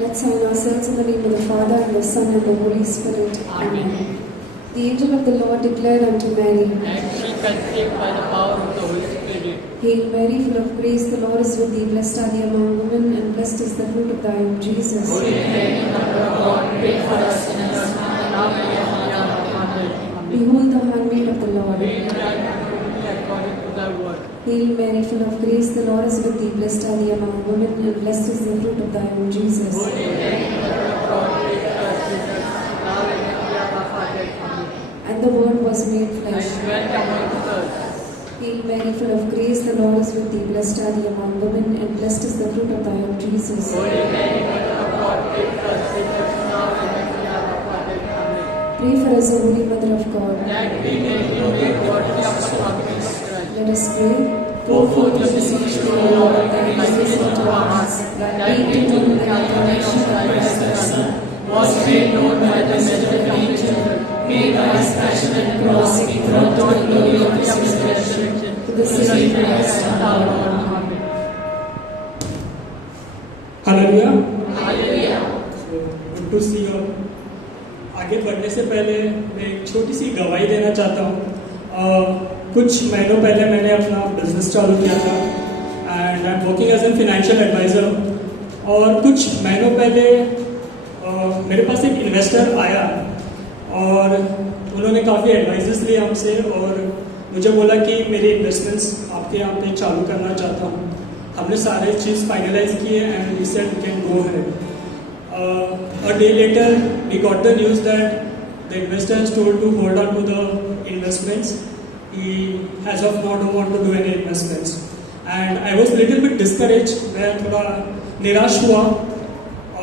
Let's sign ourselves in the name of the Father, and the Son, and the Holy Spirit. Amen. The angel of the Lord declared unto Mary, And she conceived by the power of the Holy Spirit. Hail Mary, full of grace, the Lord is with thee. Blessed are thee among women, and blessed is the fruit of thy womb, Jesus. Holy Mary, Mother of God, pray for us sinners, now and at the hour of our death. Behold the handmaid of the Lord. Be according to thy word. Hail Mary, full of grace, the Lord is with thee. Blessed are thee among women, and blessed is the fruit of thy womb, Jesus. Holy Mary, Mother of God, pray for us sinners, now and at the hour of our death. Amen. And the Word was made And flesh. dwelt among us. Hail Mary, full of grace, the Lord is with thee. Blessed are thee among women, and blessed is the fruit of thy womb, Jesus. Holy Mary, Mother of God, pray for us sinners, now and at the hour of our death. Amen. Pray for us, O Holy Mother of God. That we may imitate what is of Jesus Christ. Let us pray. Go forth to beseech thee, O Lord, and mercy unto our hearts, that we may know the incarnation of Christ thy Son, was made known by the measure of angel, made by his passion and cross, brought to the glory of his resurrection, to the same Christ our Lord. Amen. Hallelujah. Hallelujah. Good to C you. आगे बढ़ने से पहले मैं एक छोटी सी गवाही देना चाहता हूँ। कुछ महीनों पहले मैंने अपना बिजनेस चालू किया था and I am working as an financial adviser. और कुछ महीनों पहले मेरे पास एक इन्वेस्टर आया और उन्होंने काफ़ी एडवाइजेस लिए हमसे और मुझे बोला कि मेरे इन्वेस्टमेंट्स आपके यहाँ पे चालू करना चाहता हूँ। हमने सारे चीज़ फाइनलाइज किए and we said we can go है। A day later, we got the news that the investor is told to hold on to the investments. He, as of now, don't want to do any investments. And I was little bit discouraged. मैं थोड़ा निराश हुआ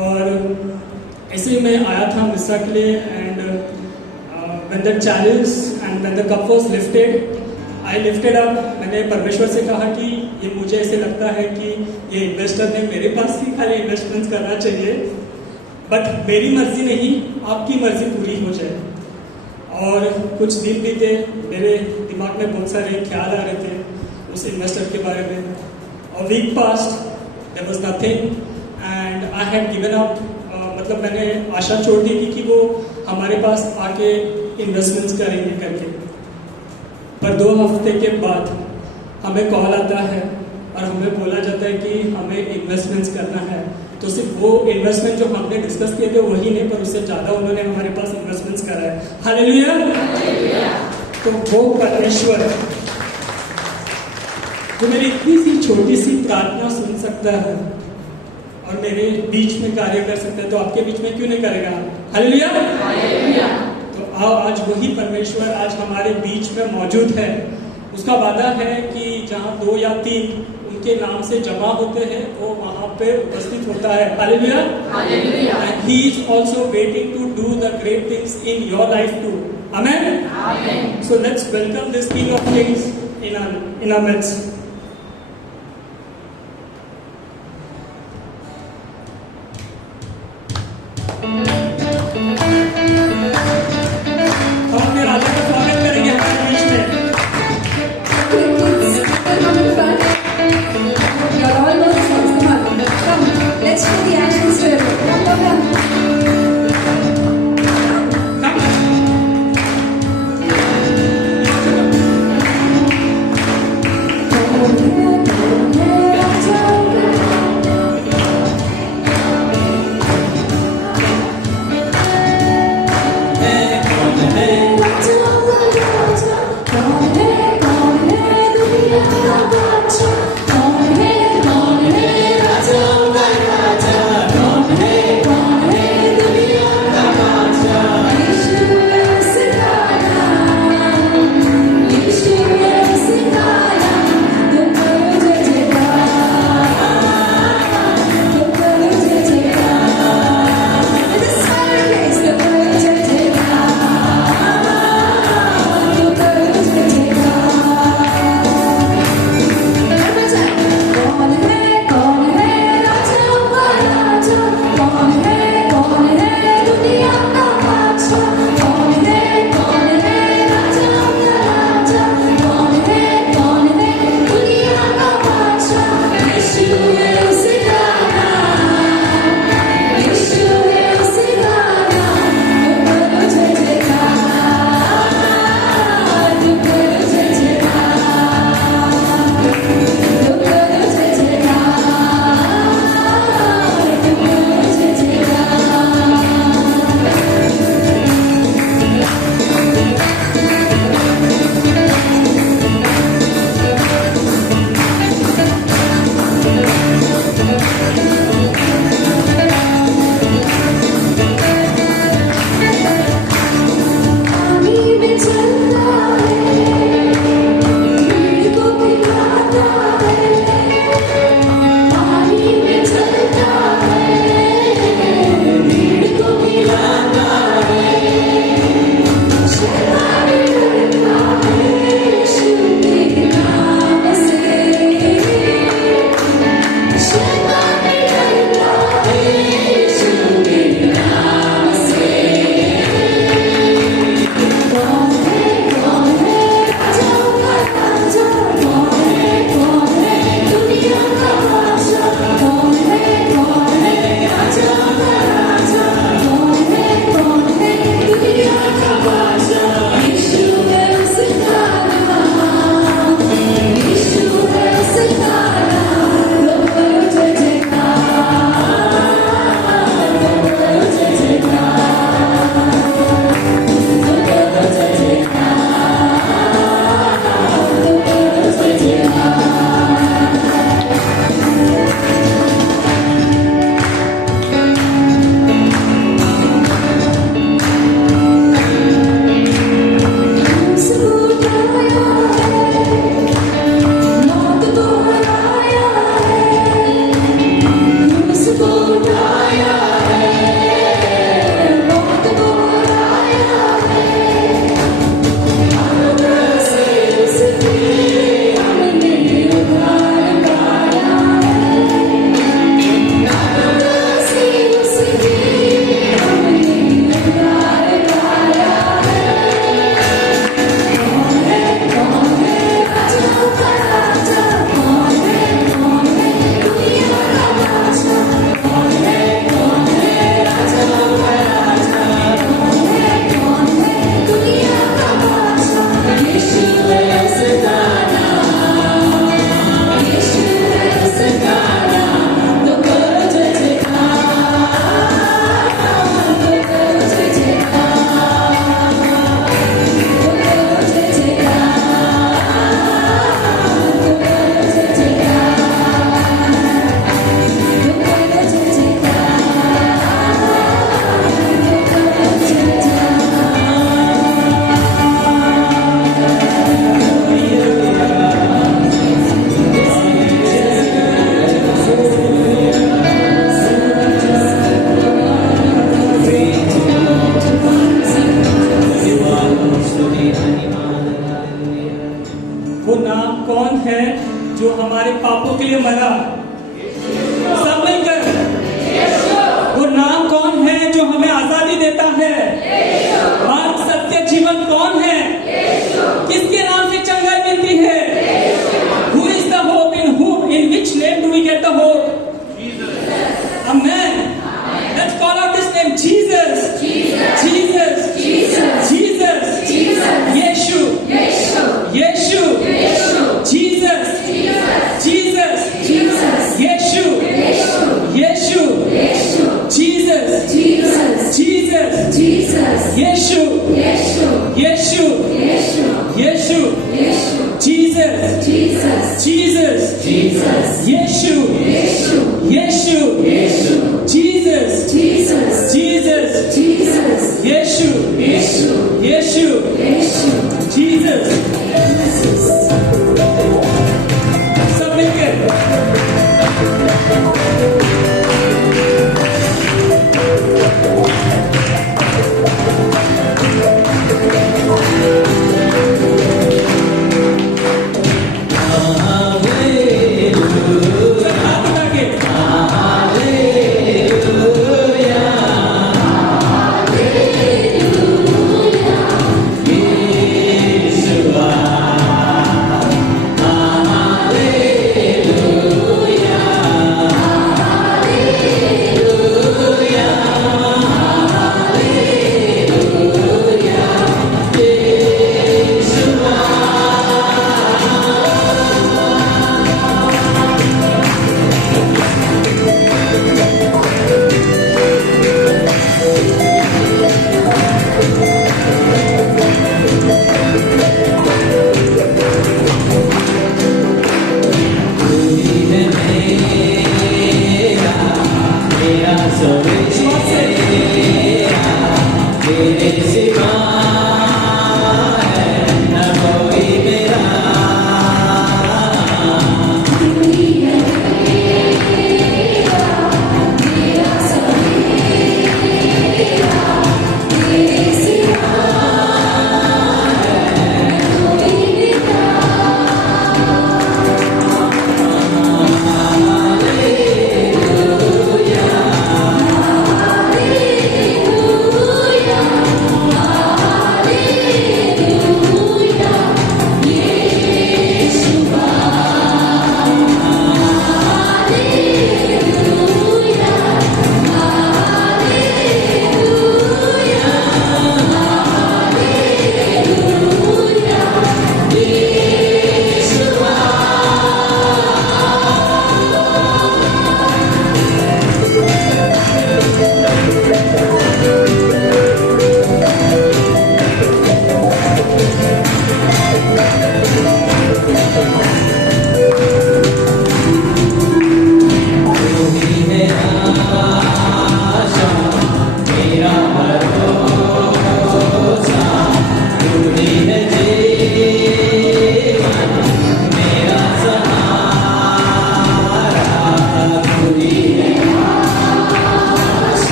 और ऐसे ही मैं आया था मिस्सा के लिए and when the challenge and when the cup was lifted, I lifted up. मैंने परमेश्वर से कहा कि ये मुझे ऐसे लगता है कि ये इन्वेस्टर ने मेरे पास ही खाली इन्वेस्टमेंट्स करना चाहिए, बट मेरी मर्जी नहीं, आपकी मर्जी पूरी हो जाए। और कुछ दिन बीते, मेरे दिमाग में बहुत सारे ख्याल आ रहे थे उस इन्वेस्टर के बारे में। और week past, there was nothing and I had given up. मतलब मैंने आशा छोड़ दी थी कि वो हमारे पास आके इन्वेस्टमेंट्स करेंगे करके। पर 2 हफ्ते के बाद हमें कॉल आता है और हमें बोला जाता है कि हमें इन्वेस्टमेंट्स करना है। तो सिर्फ वो इन्वेस्टमेंट जो हमने डिस्कस किए थे वही नहीं, पर उससे ज़्यादा उन्होंने हमारे पास इन्वेस्टमेंट्स करा है। हालेलुया। तो वो परमेश्वर जो मेरी इतनी सी छोटी सी प्रार्थना सुन सकता है और मेरे बीच में कार्य कर सकता है, तो आपके बीच में क्यों नहीं करेगा? हालेलुया। तो आओ, आज वही परमेश्वर आज हमारे बीच में मौजूद है। उसका वादा है कि जहाँ 2 या 3 उनके नाम से जमा होते हैं वो वहाँ पे उपस्थित होता है। Hallelujah. And he is also waiting to do the great things in your life too. Amen. So let's welcome this King of Kings in our midst.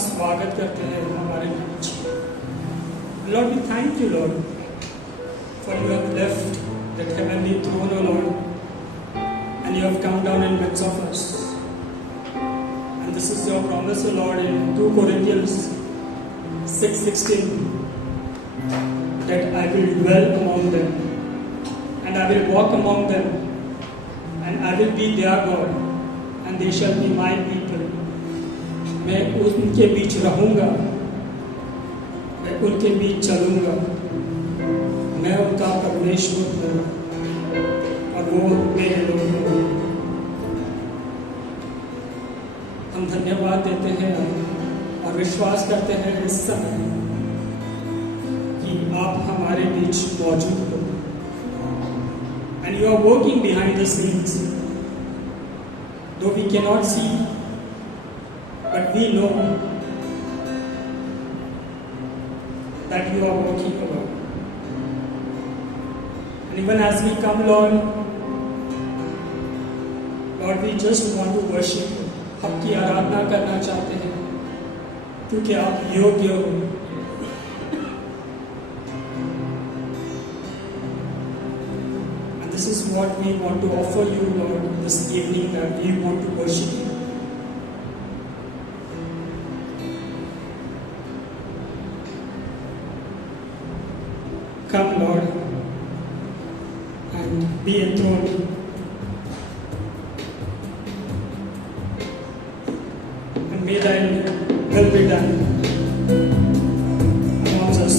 स्वागत करते हैं हमारे बीच। Lord, we thank you, Lord, for you have left that heavenly throne, O Lord, and you have come down in midst of us. And this is your promise, O Lord, in 2 Corinthians 6:16, that I will dwell among them, and I will walk among them, and I will be their God, and they shall be my people. मैं उनके बीच रहूँगा, मैं उनके बीच चलूँगा, मैं उनका परमेश्वर हूँ और वो मेरे लोग होंगे। हम धन्यवाद देते हैं और विश्वास करते हैं इस समय कि आप हमारे बीच मौजूद हो, and you are working behind the scenes, though we cannot see, but we know that you are working about. And even as we come, Lord, we just want to worship you. आपकी आराधना करना चाहते हैं क्योंकि आप योग्य हो। And this is what we want to offer you, Lord, this evening, that we want to worship you. Come, Lord, and be enthroned. And may thy will be done amongst us.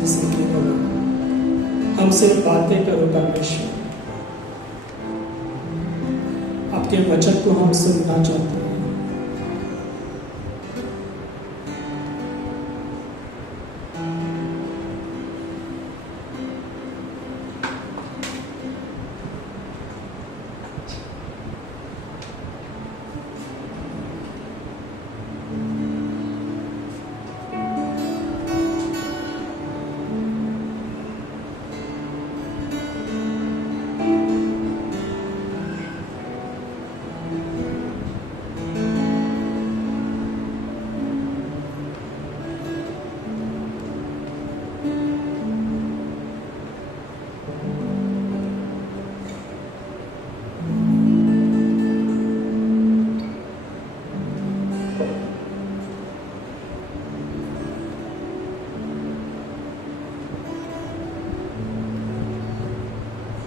Recently बोला, हमसे बातें करो परमेश्वर, आपके वचन को हम सुनना चाहते हैं।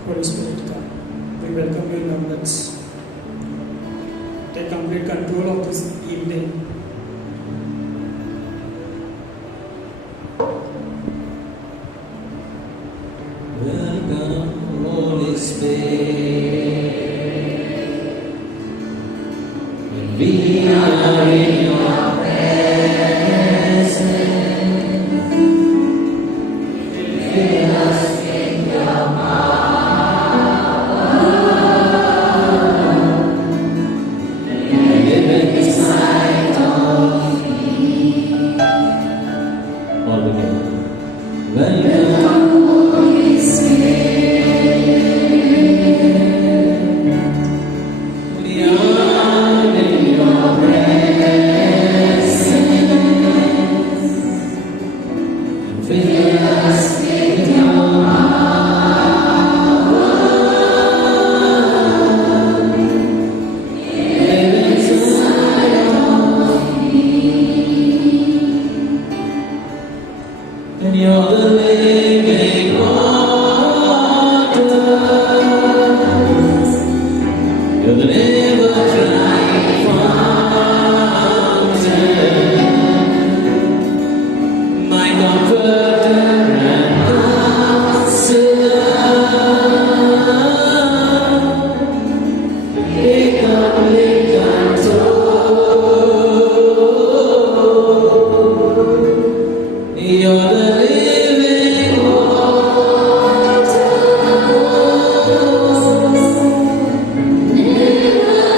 Holy Spirit, come. We welcome you in our midst. Take complete control of this evening. Welcome, Holy Spirit. When we are in your presence, fill us with your power. Live inside of me. All together. Welcome, Holy Spirit. We are in your presence. Fill us with your power. Live inside of me. And you're the living water. You're the never-drying fountain. My comforter and counselor. Take complete control. You're the living water.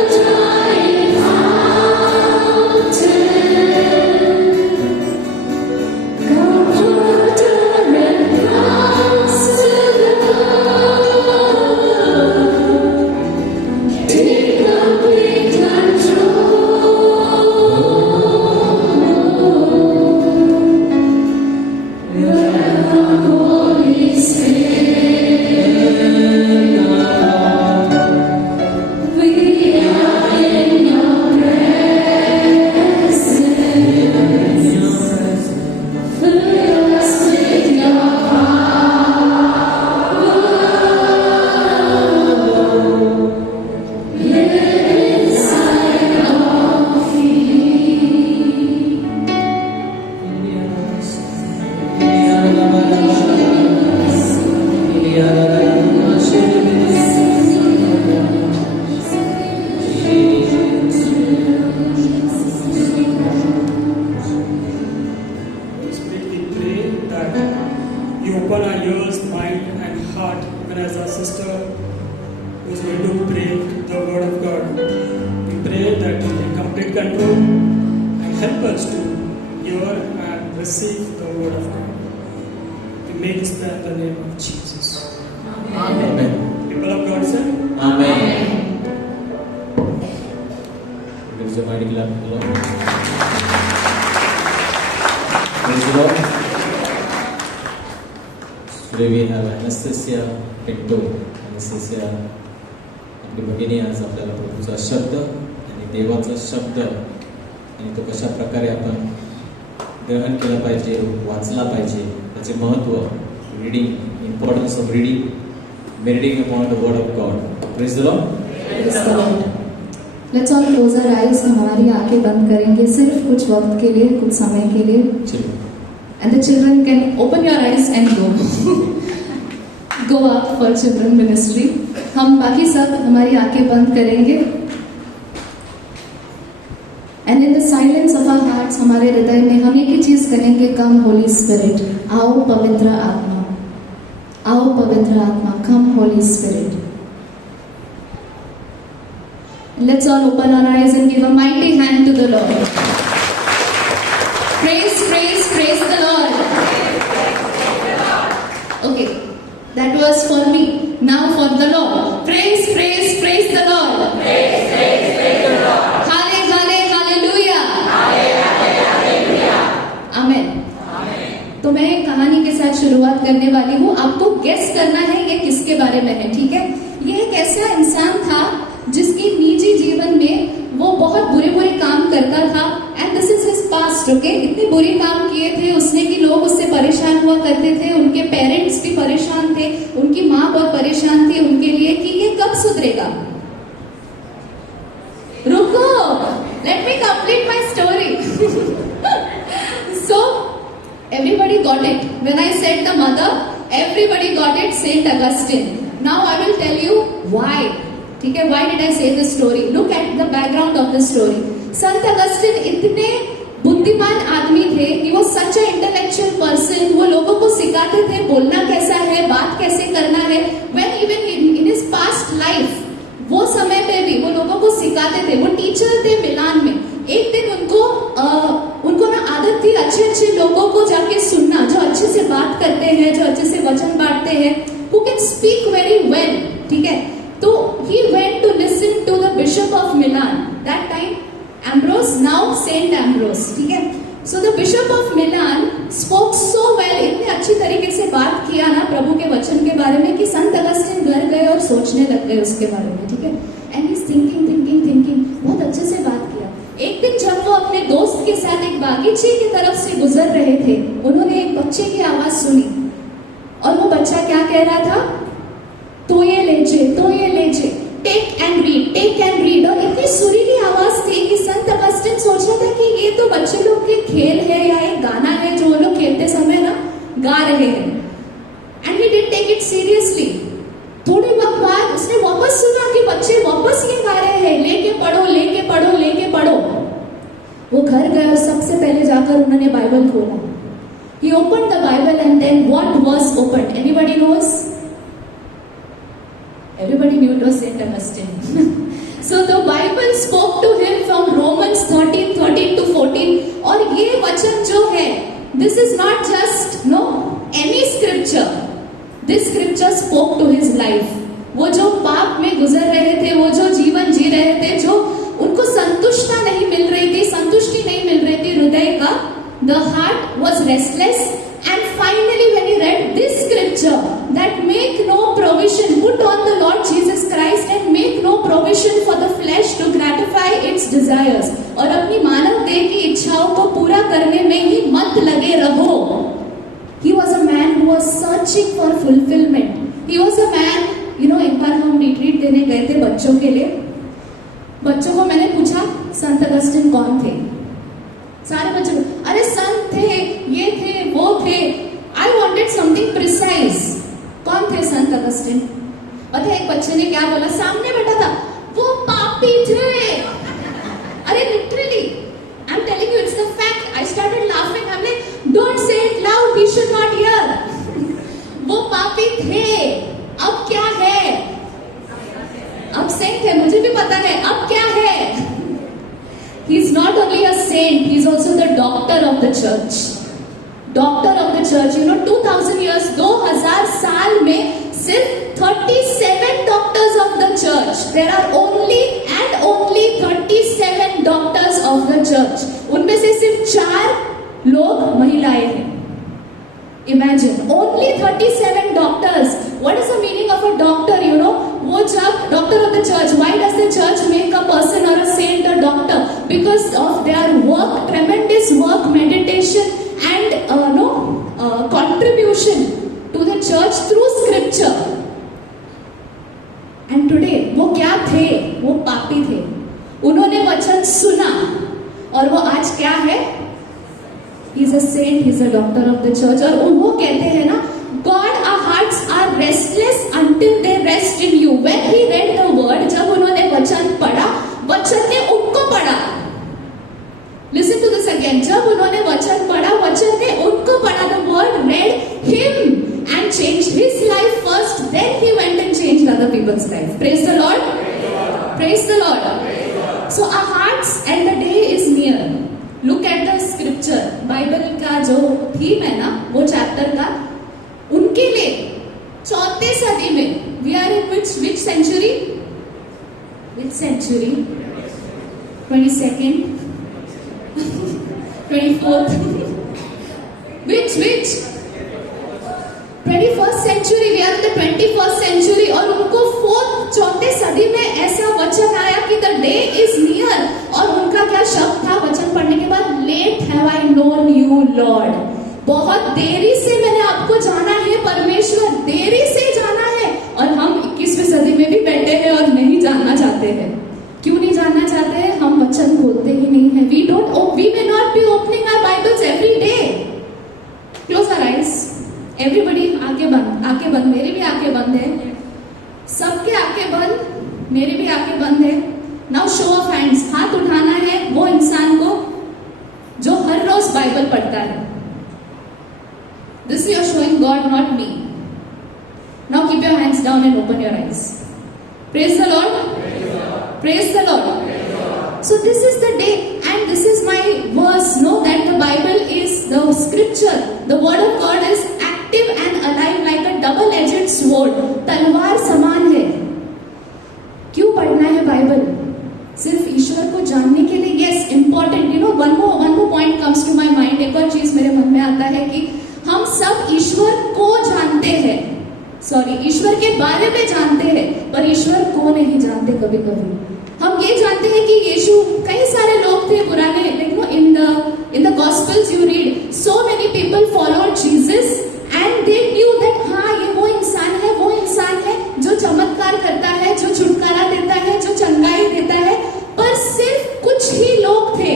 Never-drying fountain. Comforter and counselor. Take complete control. Welcome, Holy Spirit. We are in your presence. Fill us with your power. Live inside of me. Holy Spirit, we pray that you open our ears, mind, and heart, even as our sister who is going to pray the word of God. We pray that you take complete control and help us to hear and receive the word of God. We make this prayer in the name of Jesus. Amen. People of God, say, Amen. Give us a mighty clap, Lord. Praise the Lord. Today we have Anastasia Pinto. Anastasia, आपली भगिनी आज आपल्याला प्रभूचा शब्द आणि देवाचा शब्द आणि तो कशा प्रकारे आपण ग्रहण केला पाहिजे, वाचला पाहिजे, त्याचे महत्त्व, reading, importance of reading, meditating upon the word of God. Praise the Lord. Praise the Lord. Let's all close our eyes. हम हमारी आंखें बंद करेंगे सिर्फ कुछ वक्त के लिए, कुछ समय के लिए. चलिए. And the children can open your eyes and go. Go up for children ministry. हम बाकी सब हमारी आंखें बंद करेंगे. And in the silence of our hearts, हमारे हृदय में हम एक ही चीज करेंगे, Come Holy Spirit. आओ पवित्र आत्मा. आओ पवित्र आत्मा. Come Holy Spirit. Let's all open our eyes and give a mighty hand to the Lord. Praise, praise, praise the Lord. Okay, that was for me. Now for the Lord. Praise, praise, praise the Lord. Praise, praise, praise the Lord. Hallelujah. Hallelujah. Amen. Amen. तो मैं एक कहानी के साथ शुरुआत करने वाली हूँ. आपको गेस करना है ये किसके बारे में है, ठीक है? ये एक ऐसा इंसान था जिसकी निजी जीवन में वो बहुत बुरे बुरे काम करता था. And this is his past. Okay, इतने बुरे काम किए थे उसने कि लोग उससे परेशान हुआ करते थे. उनके पेरेंट्स भी परेशान थे, उनकी माँ बहुत परेशान थी उनके लिए कि ये कब सुधरेगा. रुको, let me complete my story. So everybody got it. When I said the mother, everybody got it. Saint Augustine. Now I will tell you why. ठीक है, why did I say this story? Look at the background of the story. Sant Augustine इतने बुद्धिमान आदमी थे. He was such an intellectual person. वो लोगों को सिखाते थे बोलना कैसा है, बात कैसे करना है. When even in his past life, वो समय पे भी वो लोगों को सिखाते थे. वो टीचर थे मिलान में. एक दिन उनको ना आदत थी अच्छे अच्छे लोगों को जाके सुनना, जो अच्छे से बात करते हैं, जो अच्छे से वचन बांटते हैं, who can speak very well. ठीक है, तो he went to listen to the bishop of Milan. That time Ambrose, now Saint Ambrose. ठीक है, so the bishop of Milan spoke so well. इतने अच्छी तरीके से बात किया ना प्रभु के वचन के बारे में कि संत अगस्टिन घर गए और सोचने लग गए उसके बारे में. ठीक है, and he's thinking, बहुत अच्छे से बात किया. एक दिन जब वो अपने दोस्त के साथ एक बागीचे की तरफ से गुजर रहे थे, उन्होंने एक बच्चे की आवाज सुनी और वो बच्चा क्या कह रहा था, तो ये लीजिए, टेक एंड रीड. और इतनी सुरीली आवाज थी कि संत अगस्टिन सोच रहा था कि ये तो बच्चे लोग के खेल है या एक गाना है जो वो लोग खेलते समय ना गा रहे हैं. And he did take it seriously. थोड़ी वक्त बाद उसने वापस सुना कि बच्चे वापस ये गा रहे हैं, लेके पढ़ो. वो घर गए और सबसे पहले जाकर उन्होंने बाइबल खोला. He opened the Bible and then what was opened? Anybody knows? Everybody knew it was Saint Augustine. So the Bible spoke to him from Romans 13 to 14. और ये वचन जो है, this is not just any scripture. This scripture spoke to his life. वो जो पाप में गुजर रहे थे, वो जो जीवन जी रहे थे, जो उनको संतुष्टि नहीं मिल रही थी हृदय का. The heart was restless, and finally when he read this scripture that make no provision, put on the Lord Jesus Christ and make no provision for the flesh to gratify its desires. और अपनी मानव देह की इच्छाओं को पूरा करने में ही मत लगे रहो. He was a man who was searching for fulfillment. He was a man, एक बार हम रिट्रीट देने गए थे बच्चों के लिए. बच्चों को मैंने पूछा संत अगस्टिन कौन थे. सारे बच्चों, अरे संत थे, ये थे, वो थे. I wanted something precise. कौन थे संत अगस्टिन? पता है एक बच्चे ने क्या बोला, सामने बैठा था, वो पापी थे. अरे literally, I am telling you, it's the fact. I started laughing. I am like, don't say it loud, he should not here. वो पापी थे. अब क्या है? अब सेंट है, मुझे भी पता है. अब क्या है? He is not only a saint, he is also the doctor of the church. Doctor of the church. 2000 years, 2000 साल में सिर्फ 37 doctors of the church. There are only 37 doctors of the church. उनमें से सिर्फ 4 लोग महिलाएं हैं. Imagine, only 37 doctors. What is the meaning of a doctor? वो जब doctor of the church, why does the church make a person or a saint a doctor? Because of their work, tremendous work, meditation and contribution to the church through scripture. And today, वो क्या थे? वो पापी थे. उन्होंने वचन सुना और वो आज क्या है? He is a saint, he is a doctor of the church. और वो कहते हैं ना, God, our hearts are restless until they rest in you. When he read the word, जब उन्होंने वचन पढ़ा, वचन ने उनको पढ़ा. Listen to this again. जब उन्होंने वचन पढ़ा, वचन ने उनको पढ़ा. The word read him and changed his life first. Then he went and changed other people's life. Praise the Lord. Praise the Lord. So our hearts and the day is near. Look at the scripture. Bible का जो theme है ना, वो chapter का, उनके लिए 4th सदी में, we are in which century? Which century? 22nd, 24th. Which? 21st century. We are in the 21st century. और उनको 4th सदी में ऐसा वचन आया कि the day is near. और उनका क्या शब्द था वचन पढ़ने के बाद? Late have I known you, Lord. बहुत देरी से मैंने आपको जाना है परमेश्वर, देरी से जाना है. और हम 21वीं सदी में भी बैठे हैं और नहीं जानना चाहते हैं. क्यों नहीं जानना चाहते हैं? हम वचन खोलते ही नहीं है. We may not be opening our Bibles every day. Close our eyes. Everybody, आंखें बंद. मेरी भी आंखें बंद है. सबके आंखें बंद, मेरी भी आंखें बंद है. Now show of hands. हाथ उठाना है वो इंसान को जो हर रोज बाइबल पढ़ता है. This you are showing God, not me. Now keep your hands down and open your eyes. Praise the Lord. Praise the Lord. So this is the day and this is my verse. Know that the Bible is the scripture. The word of God is active and alive like a double-edged sword. तलवार समान है. क्यों पढ़ना है Bible? सिर्फ ईश्वर को जानने के लिए. Yes, important. You know, one more point comes to my mind. एक और चीज मेरे मन में आता है कि हम सब ईश्वर को जानते हैं. ईश्वर के बारे में जानते हैं, पर ईश्वर को नहीं जानते. कभी हम ये जानते हैं कि यीशु, कई सारे लोग थे पुराने, in the Gospels you read so many people followed Jesus and they knew that हाँ ये वो इंसान है जो चमत्कार करता है, जो छुटकारा देता है, जो चंगाई देता है. पर सिर्फ कुछ ही लोग थे.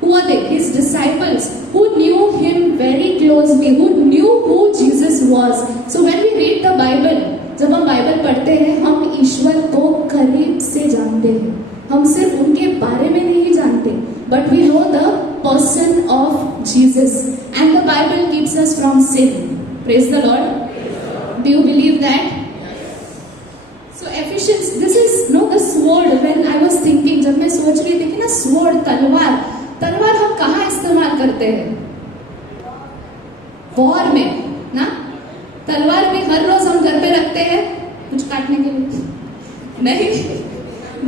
Who are they? His disciples who knew him very closely, who knew who Jesus was. So when we read the Bible, जब हम बाइबल पढ़ते हैं, हम ईश्वर को करीब से जानते हैं. हम सिर्फ उनके बारे में नहीं जानते, but we know the person of Jesus, and the Bible keeps us from sin. Praise the Lord. Do you believe that? So Ephesians, this is the sword. When I was thinking, जब मैं सोच रही थी कि ना sword, तलवार हम कहाँ इस्तेमाल करते हैं? वॉर में ना. तलवार भी हर रोज हम घर पे रखते हैं कुछ काटने के लिए? नहीं.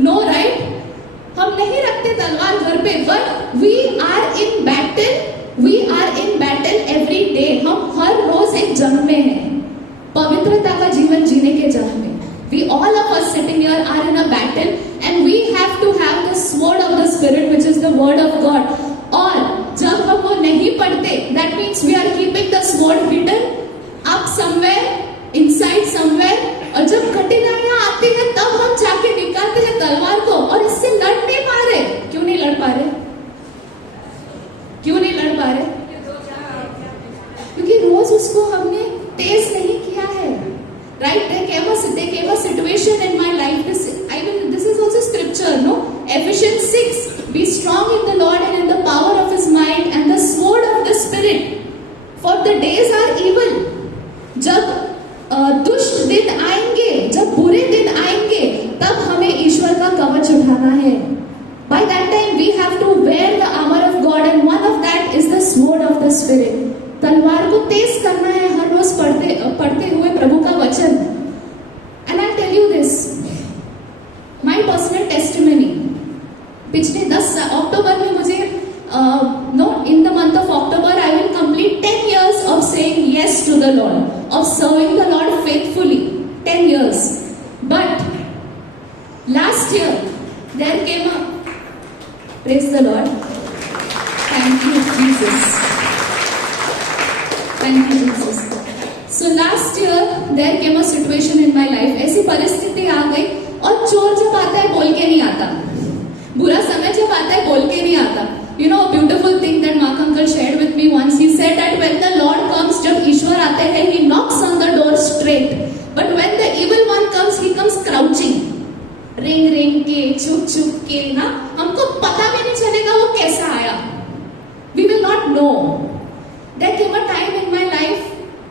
No right. हम नहीं रखते तलवार घर पे. But we are in battle every day. हम हर रोज एक जंग में हैं, पवित्रता का जीवन जीने के जंग में. We all of us sitting here are in a battle and we have to have the sword of the Spirit, which is the word of God. और जब हम वो नहीं पढ़ते, that means we are keeping the sword hidden up somewhere, inside somewhere. और जब कठिनाइयां आती है तब हम जाके निकालते हैं तलवार को और इससे लड़ नहीं पा रहे. क्यों नहीं लड़ पा रहे? क्योंकि रोज उसको हमने टेस्ट नहीं किया है. Right? There came a situation in my life. This is also scripture, no? Ephesians 6. Be strong in the Lord and in the power of His might and the sword of the Spirit. For the days are evil. जब दुष्ट दिन आएंगे, जब बुरे दिन आएंगे, तब हमें ईश्वर का कवच उठाना है. By that time we have to wear the armor of God, and one of that is the sword of the Spirit. तलवार को तेज करना है हर रोज पढ़ते हुए प्रभु का वचन. And I'll tell you this, my personal testimony. पिछले 10 अक्टूबर में मुझे in the month of October I will complete 10 years of saying yes to the Lord, of serving the Lord faithfully. 10 years. But last year there came a, praise the Lord, thank you Jesus. Thank you Jesus. So last year there came a situation in my life. ऐसी परिस्थिति आ गई, और चोर जब आता है बोल के नहीं आता, बुरा समय जब आता है बोल के नहीं आता. You know, a beautiful thing that Mark uncle shared with me once. He said that when the Lord comes, जब ईश्वर आते हैं, he knocks on the door straight. But when the evil one comes, he comes crouching. Ring ring के, चुप चुप के ना, हमको पता भी नहीं चलेगा वो कैसा आया. We will not know. There came a time in my life,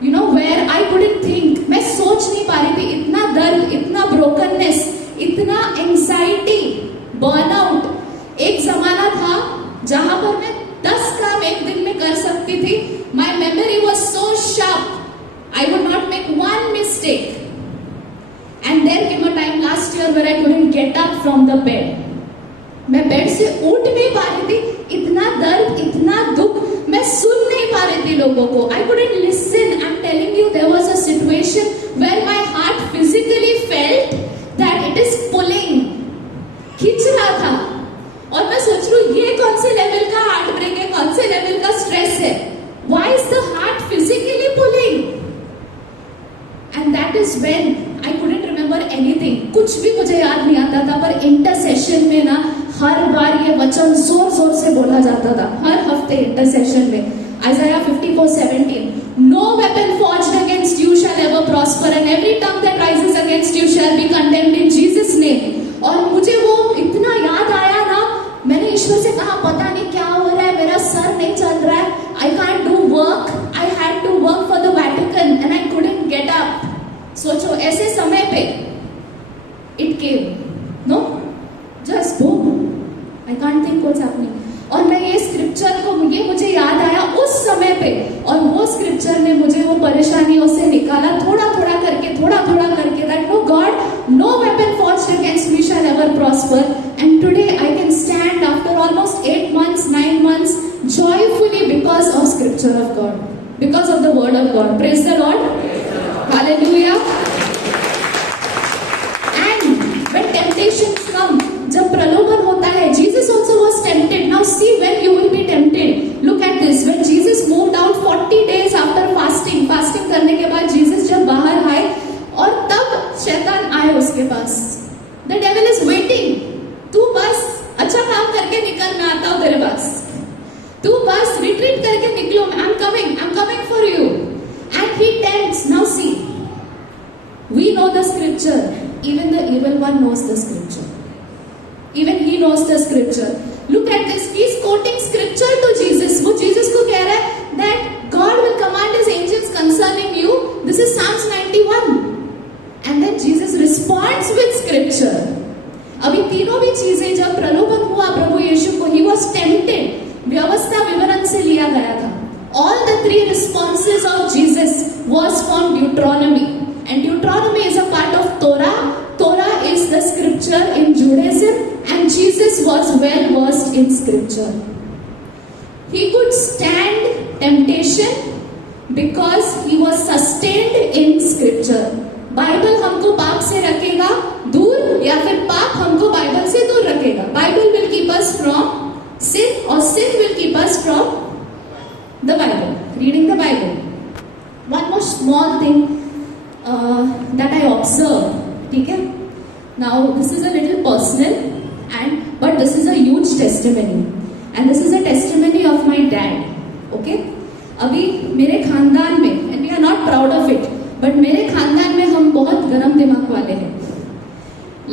you know, where I couldn't think. मैं सोच नहीं पा रही थी. इतना दर्द, इतना brokenness, इतना anxiety, burnout. एक जमाना था जहां पर मैं 10 काम एक दिन में कर सकती थी. My memory was so sharp. I would not make one mistake. And there came a time last year where I couldn't get up from the bed. मैं बेड से उठ नहीं पा रही थी. इतना दर्द, इतना दुख, मैं सुन नहीं पा रही थी लोगों को. I couldn't listen. I'm telling you, there was a situation where my heart physically felt that it is pulling. खींच रहा था. और मैं सोच रही हूँ ये कौन से लेवल का हार्ट ब्रेक है, कौन से लेवल का स्ट्रेस है. Why is the heart physically pulling? And that is when I couldn't remember anything. कुछ भी मुझे याद नहीं आता था. पर इंटरसेशन में ना हर बार ये वचन जोर जोर से बोला जाता था. हर हफ्ते इंटरसेशन में Isaiah 54:17. No weapon forged against you shall ever prosper, and every tongue that rises against you shall be condemned in Jesus' name. और मुझे वो इतना याद आया ना, मैंने ईश्वर से कहा पता नहीं क्या हो रहा है, मेरा सर नहीं चल रहा है. I can't do work. I had to work for the Vatican and I couldn't get up. सोचो ऐसे समय पे it came, no, just boom. I can't think what's happening. और मैं ये स्क्रिप्चर को मुझे याद आया उस समय पे, और वो स्क्रिप्चर ने मुझे वो परेशानियों से निकाला थोड़ा थोड़ा करके. That no God, no weapon forged against me shall ever prosper. And today I can stand after almost 8 months, 9 months joyfully because of scripture of God, because of the word of God. Praise the Lord. Hallelujah. And when temptations come, जब प्रलोभन होता है, Jesus also was tempted. Now see when you will be tempted. Look at this. When Jesus moved out 40 days after fasting करने के बाद Jesus जब बाहर आए, और तब शैतान आए उसके पास. The devil is waiting. तू बस अच्छा काम करके निकल, मैं आता हूँ तेरे पास. तू बस रिट्रीट करके निकलो, I'm coming for you. And he tempts. Now see, we know the scripture. Even the evil one knows the scripture. Even he knows the scripture. Look at this. He's quoting scripture to Jesus. वो Jesus को कह रहा है that God will command his angels concerning you. This is Psalms 91. And then Jesus responds with scripture. अभी तीनों भी चीजें जब प्रलोभन हुआ प्रभु यीशु को, he was tempted, व्यवस्था विवरण से लिया गया था. All the 3 responses of Jesus was from Deuteronomy, and Deuteronomy is a part of Torah. Torah is the scripture in Judaism, and Jesus was well versed in scripture. He could stand temptation because he was sustained in scripture. Bible हमको पाप से रखेगा दूर, या फिर पाप हमको Bible से दूर रखेगा. Bible will keep us from sin, or sin will keep us from the Bible, reading the Bible. One more small thing that I observed. ठीक है? Now this is a little personal, but this is a huge testimony, and this is a testimony of my dad. Okay? अभी मेरे खानदान में, and we are not proud of it, but मेरे खानदान में हम बहुत गरम दिमाग वाले हैं.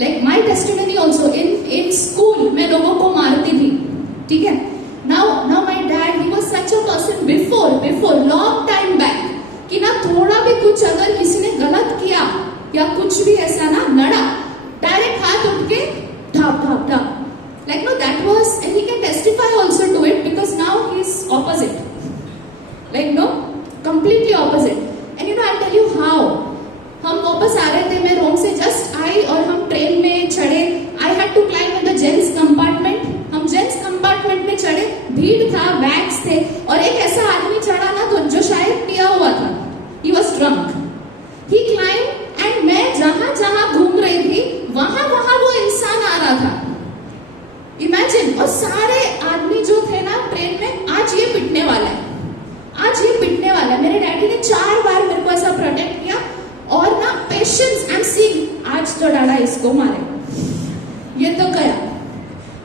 Like my testimony also, in school मैं लोगों को मारती थी. ठीक है? Now my dad, he was such a person before long time back, कि ना थोड़ा भी कुछ अगर किसी ने गलत किया या कुछ भी ऐसा ना लड़ा, डायरेक्ट हाथ उठ के ढाप. Like no, that was, and he can testify also to it, because now he is opposite. Like no, completely opposite. And you know, I'll tell you how. हम वापस आ रहे थे, मैं रोम से जस्ट आई और हम ट्रेन में चढ़े. I had to climb in the gents compartment. हम जेंट्स कंपार्टमेंट में चढ़े, भीड़ था, बैग्स थे, और एक ऐसा आदमी चढ़ा ना तो जो शायद पिया हुआ था. He was drunk. He climbed, and मैं जहां घूम रही थी वहां वो इंसान आ रहा था. Imagine, और सारे आदमी जो थे ना ट्रेन में, आज ये पिटने वाला है. मेरे डैडी ने 4 बार मेरे को ऐसा प्रोटेक्ट किया, और ना पेशेंस, आई एम सीइंग आज तो डाड़ा इसको मारे, ये तो करा.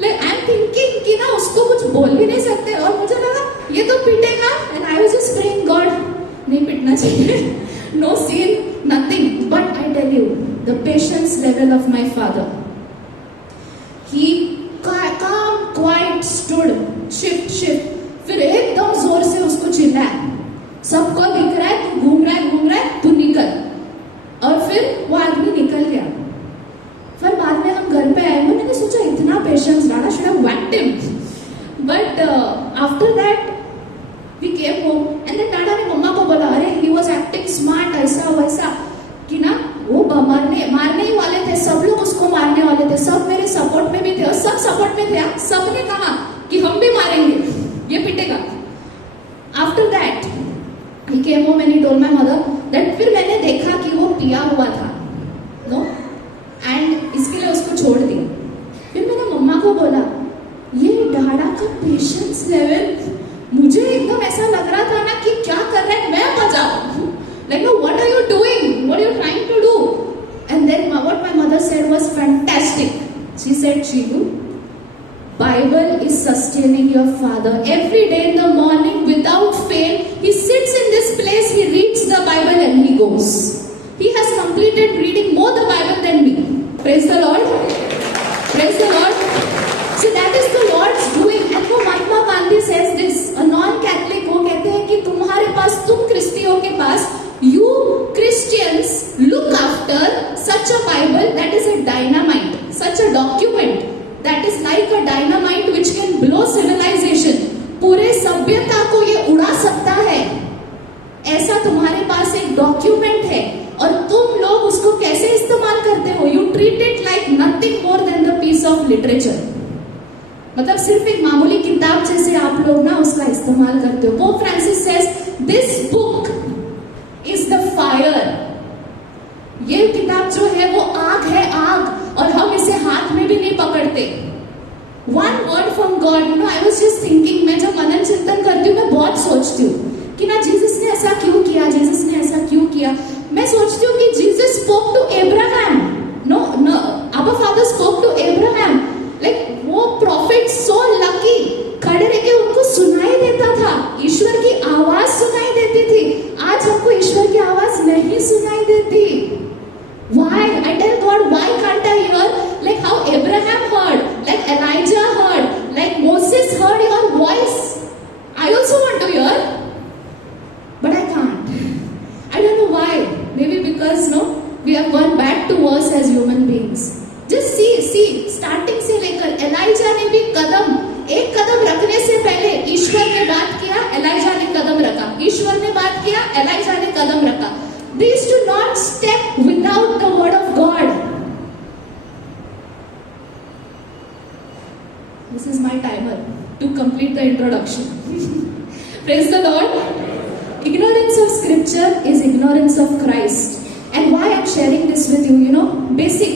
Like I'm thinking कि ना उसको कुछ बोल भी नहीं देखना चाहिए. No scene, nothing. But I tell you, the patience level of my father. He calm, quiet, stood, shift. फिर एकदम जोर से उसको चिल्लाया. सबको दिख रहा है, घूम रहा है, तू निकल. और फिर वो आदमी निकल गया. फिर बाद में हम घर पे आए, मैंने सोचा इतना patience, Rana should have whacked him. But after that we came home and then दादा ने मम्मा को बोला, अरे he was acting smart, ऐसा वैसा, कि ना वो मारने ही वाले थे, सब लोग उसको मारने वाले थे, सब मेरे सपोर्ट में भी थे और सब सपोर्ट में थे. सबने कहा कि हम भी मारेंगे, ये पिटेगा. After that he came home and he told my mother that फिर मैंने देखा कि वो पिया हुआ था, नो, एंड इसके लिए उसको छोड़ दिया. फिर मैंने मम्मा को बोला, ये डाड़ा का पेशेंस लेवल, मुझे एकदम ऐसा लग रहा था ना कि क्या कर रहा है, मैं बचाऊं. Like, no, what are you doing? What are you trying to do? And then what my mother said was fantastic. She said, Chilu, Bible is sustaining your father. Every day in the morning, without fail, he sits in this place, he reads the Bible and he goes. He has completed reading more the Bible than me. Praise the Lord. Praise the Lord. So that is the Lord's doing. And वो Mahatma Gandhi says this. A non-Catholic वो कहते हैं कि तुम्हारे पास, तुम क्रिस्टियों के पास, you Christians look after such a Bible that is a dynamite, such a document that is like a dynamite which can blow civilization. पूरे सभ्यता को ये उड़ा सकता है. ऐसा तुम्हारे पास एक डॉक्यूमेंट है और तुम लोग उसको कैसे इस्तेमाल करते हो? You treat it like nothing more than the piece of literature. मतलब सिर्फ एक मामूली किताब जैसे आप लोग ना उसका इस्तेमाल करते हो. Pope Francis says this book is the fire. ये किताब जो है वो आग है, आग, और हम इसे हाथ में भी नहीं पकड़ते. One word from God. You know, I was just thinking, मैं जब मनन चिंतन करती हूँ मैं बहुत सोचती हूँ कि ना जीसस ने ऐसा क्यों किया, जीसस ने ऐसा क्यों किया. मैं सोचती हूँ कि Jesus spoke to Abraham. No, Abba father spoke to Abraham. Like वो प्रॉफिट सो लकी, खड़े रह के उनको सुनाई देता था, ईश्वर की आवाज सुनाई देती थी. आज हमको ईश्वर की आवाज नहीं सुनाई देती. Why? I tell God, why can't I hear like how Abraham heard, like Elijah heard, like Moses heard your voice? I also want to hear, but I can't. I don't know why. Maybe because no, we have gone back to us as human beings. Just see, starting से लेकर ELISA ने भी एक कदम रखने से पहले ईश्वर ने बात किया, एलाइजा ने कदम रखा. ईश्वर ने बात किया, एलाइजा ने कदम रखा. These do not step without the word of God. This is my timer to complete the introduction. Praise the Lord. Ignorance of scripture is ignorance of Christ. And why I'm sharing this with you, you know, basic.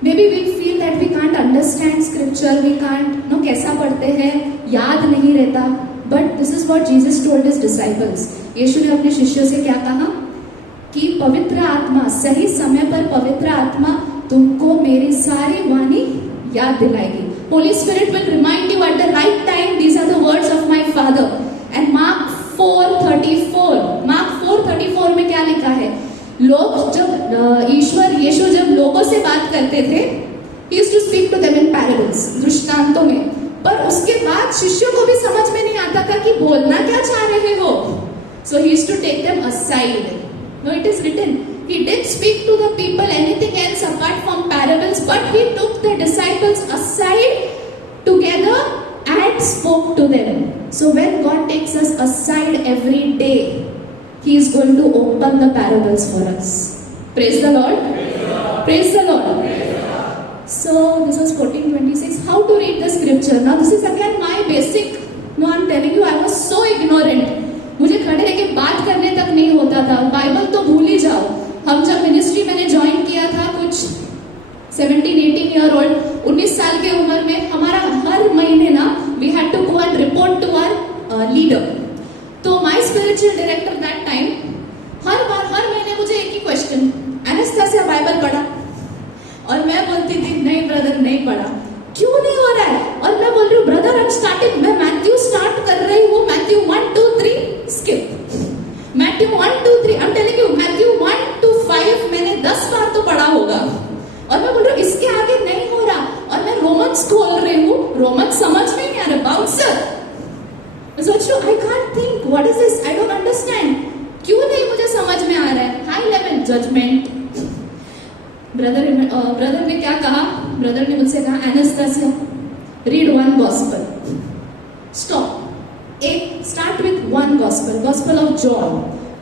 Maybe we feel that we can't understand scripture, we can't, no, कैसा पढ़ते हैं, याद नहीं रहता. But this is what Jesus told his disciples. यीशु ने अपने शिष्यों से क्या कहा कि पवित्र आत्मा, सही समय पर पवित्र आत्मा तुमको मेरी सारी वाणी याद दिलाएगी. Holy Spirit will remind you at the right time. These are the words of my Father. And Mark 4:34 में क्या लिखा है? लोग जब यीशु जब लोगों से बात करते थे, he used to speak to them in parables, दृष्टांतों में. पर उसके बाद शिष्यों को भी समझ में नहीं आता था कि बोलना क्या चाह रहे हो. So he used to take them aside. No, it is written. He did speak to the people anything else apart from parables, but he took the disciples aside together and spoke to them. So when God takes us aside every day, He is going to open the parables for us. Praise the Lord. Praise the Lord. So this was 14:26. How to read the scripture? Now this is again my basic. No, I'm telling you, I was so ignorant. मुझे खड़े रह के बात करने तक नहीं होता था. बाइबल तो भूल ही जाओ. हम जब मिनिस्ट्री मैंने ज्वाइन किया था, कुछ 17-18 ईयर ओल्ड, 19 साल के उम्र में, हमारा हर महीने ना we had to go and report to our leader. तो my spiritual director that time हर महीने मुझे एक ही क्वेश्चन, एनेस्थेसिया बाइबल पढ़ा? और मैं बोलती थी नहीं ब्रदर नहीं पढ़ा. क्यों नहीं हो रहा है? और मैं बोल रही हूँ ब्रदर आई एम स्टार्टिंग, मैं मैथ्यू स्टार्ट कर रही हूँ, Matthew 1, 2, 3. skip. Matthew 1-3, I'm telling you, Matthew 1-5 मैंने 10 बार तो पढ़ा होगा, और मैं बोल रही हूँ इसके आगे नहीं हो रहा, और मैं रोमन्स खोल रही हूँ, रोमन्स समझ में नहीं आ रहा, बाउंसर। मैं सोच रही हूँ, I can't think, what is this? I don't understand. क्यों नहीं मुझे समझ में आ रहा है? High level judgement. ब्रदर ने क्या कहा? ब्रदर ने मुझसे कहा, Anastasia, read one gospel, stop, start with one gospel of John.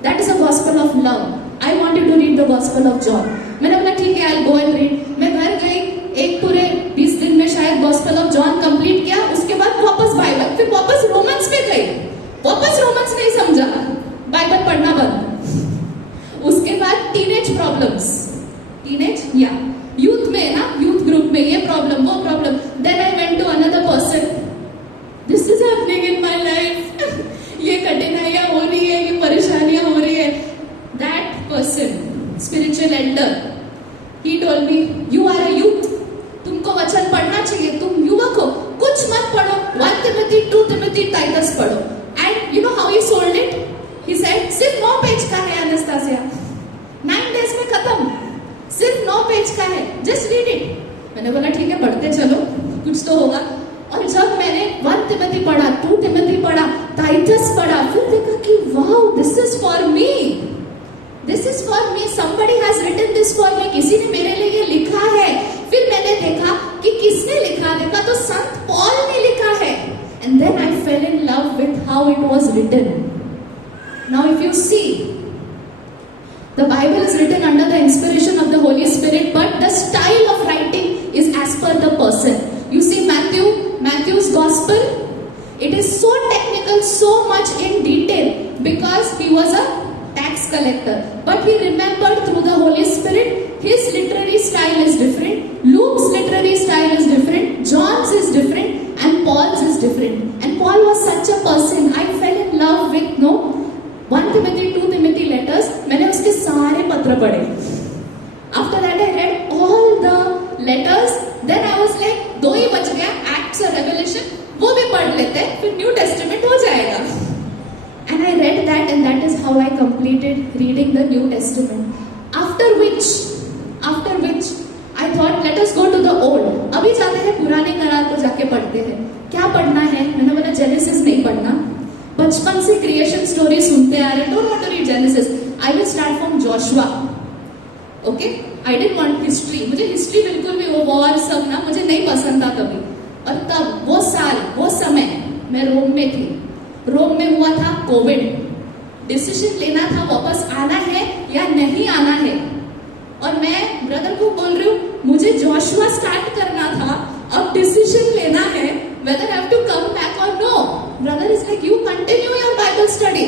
That is a gospel of love. I want you to read the gospel of John. मैंने बोला ठीक है, I'll go and read. मैं घर गई, एक पूरे 20 दिन में शायद gospel of John कंप्लीट किया, उसके बाद वापस बाइबल, फिर वापस रोमन्स पे गई, वापस रोमन्स नहीं समझा, बाइबल पढ़ना बंद। उसके बाद टीनेज प्रॉब्लम्स, या यूथ में ना, यूथ ग्रुप में ये प्रॉब्लम, वो problem. Then I went to another person, this is happening in my life, ये कठिनाइयां हो रही है, ये परेशानियां हो रही है। That person, spiritual elder, he told me, you are a youth, तुमको वचन पढ़ना चाहिए, तुम युवक हो, कुछ मत पढ़ो, 1 Timothy, 2 Timothy, टाइटस पढ़ो। And you know how he sold it? He said, सिर्फ 9 पेज का है एनास्तासिया, 9 days में खत्म, सिर्फ 9 पेज का है, जस्ट रीड इट। मैंने बोला ठीक है, पढ़ते चलो, कुछ तो होगा। और जब मैंने 1 Timothy पढ़ा, 2 Timothy पढ़ा, टाइटस पढ़ा, फिर देखा कि wow, this is for me, this is for me, somebody has written this for me, किसी ने मेरे लिए ये लिखा है। फिर मैंने देखा कि किसने लिखा, देखा तो संत पॉल ने लिखा है। And then I fell in love with how it was written. Now if you see, the Bible is written under the inspiration of the Holy Spirit, but the style of writing is as per the person. You see Matthew's gospel, it is so technical, so much in detail, because he was a tax collector, but he remembered through the Holy Spirit. His literary style is different, Luke's literary style is different, John's is different, and Paul's is different. And Paul was such a person, I fell in love with 1 Timothy, 2 Timothy letters, मैंने उसके सारे पत्र पढ़े। After that I read all the letters, then I was like, 2 ही बच गया, Acts और Revelation, वो भी पढ़ लेते हैं, फिर न्यू टेस्टामेंट हो जाएगा। And I read that, and that is how I completed reading the New Testament. After which I thought, let us go to the old. अभी जाते हैं पुराने करार को जाके पढ़ते हैं। क्या पढ़ना है? मैंने बोला जेनेसिस नहीं पढ़ना, बचपन से क्रिएशन स्टोरी सुनते आ रहे, don't want to read Genesis, I will start from Joshua. Okay, I didn't want history, मुझे हिस्ट्री बिल्कुल भी, वो वॉर सब ना मुझे नहीं पसंद था कभी। और तब वो साल, वो समय मैं रोम में थी, रोम में हुआ था कोविड, डिसीजन लेना था वापस आना है या नहीं आना है। और मैं ब्रदर को बोल रही हूँ, मुझे जोशुआ स्टार्ट करना था, अब डिसीजन लेना है whether I have to come back or no. Brother is like, you continue your Bible study.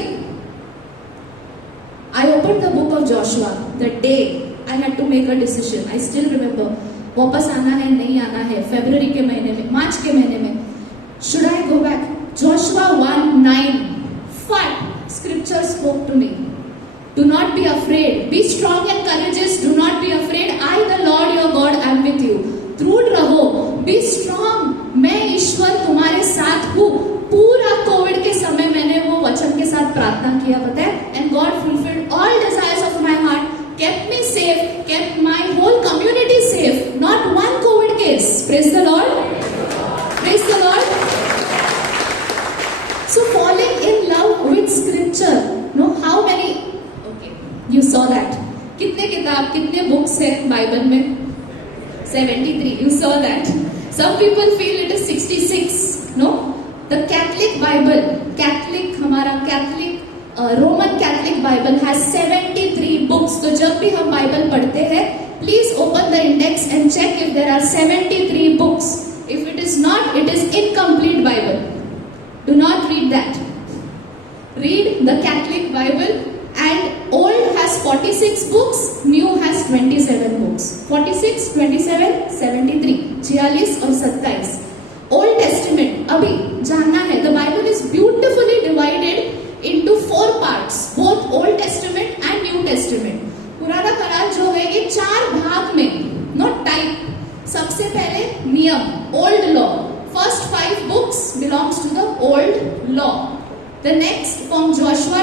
I opened the book of Joshua the day I had to make a decision. I still remember. वापस आना है नहीं आना है, फरवरी के महीने में, मार्च के महीने में, should I go back? Joshua 1:9. But Scripture spoke to me. Do not be afraid. Be strong and courageous. Do not be afraid. I, the Lord your God, am with you. दृढ़ रहो, be strong. मैं ईश्वर तुम्हारे साथ हूँ। पूरा Covid के समय मैंने वो वचन के साथ प्रार्थना किया, पता है? And God fulfilled all desires of my heart, kept me safe, kept my whole community safe. Not one COVID case. Praise the Lord. Praise the Lord. So falling in love with Scripture. No, how many? Okay, you saw that. कितने किताब, कितने books है Bible में? 73. You saw that. Some people feel it is 66. No, the Catholic Bible, हमारा Roman Catholic Bible has 73 books. तो जब भी हम बाइबल पढ़ते हैं, please open the index and check if there are 73 books. If it is not, it is incomplete Bible. Do not read that. Read the Catholic Bible. And old has 46 books, new has 27 books. 46, 27, 73, 46 और 27. Old Testament, अभी जानना है, the Bible is beautifully divided into 4 parts, both Old Testament and New Testament. पुराना करार जो है ये 4 भाग में, not type. सबसे पहले नियम, Old Law. First 5 books belongs to the Old Law. The next from Joshua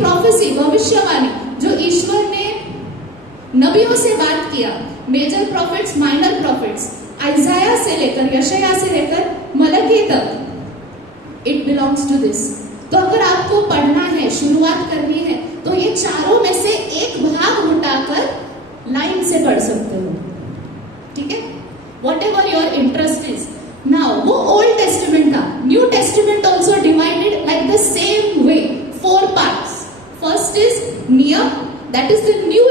prophecy, भविष्यवाणी, जो ईश्वर ने नबियों से बात किया, major prophets, minor prophets, Isaiah से लेकर, यशाया से लेकर मलकी तक, इट बिलोंग्स टू दिस। तो अगर आपको पढ़ना है, शुरुआत करनी है, तो ये चारों में से एक भाग उठाकर लाइन से पढ़ सकते हो, ठीक है? What ever your interest is. Now वो ओल्ड टेस्टिमेंट था, new testament also divided like the same way, 4 parts. First is near, that is the new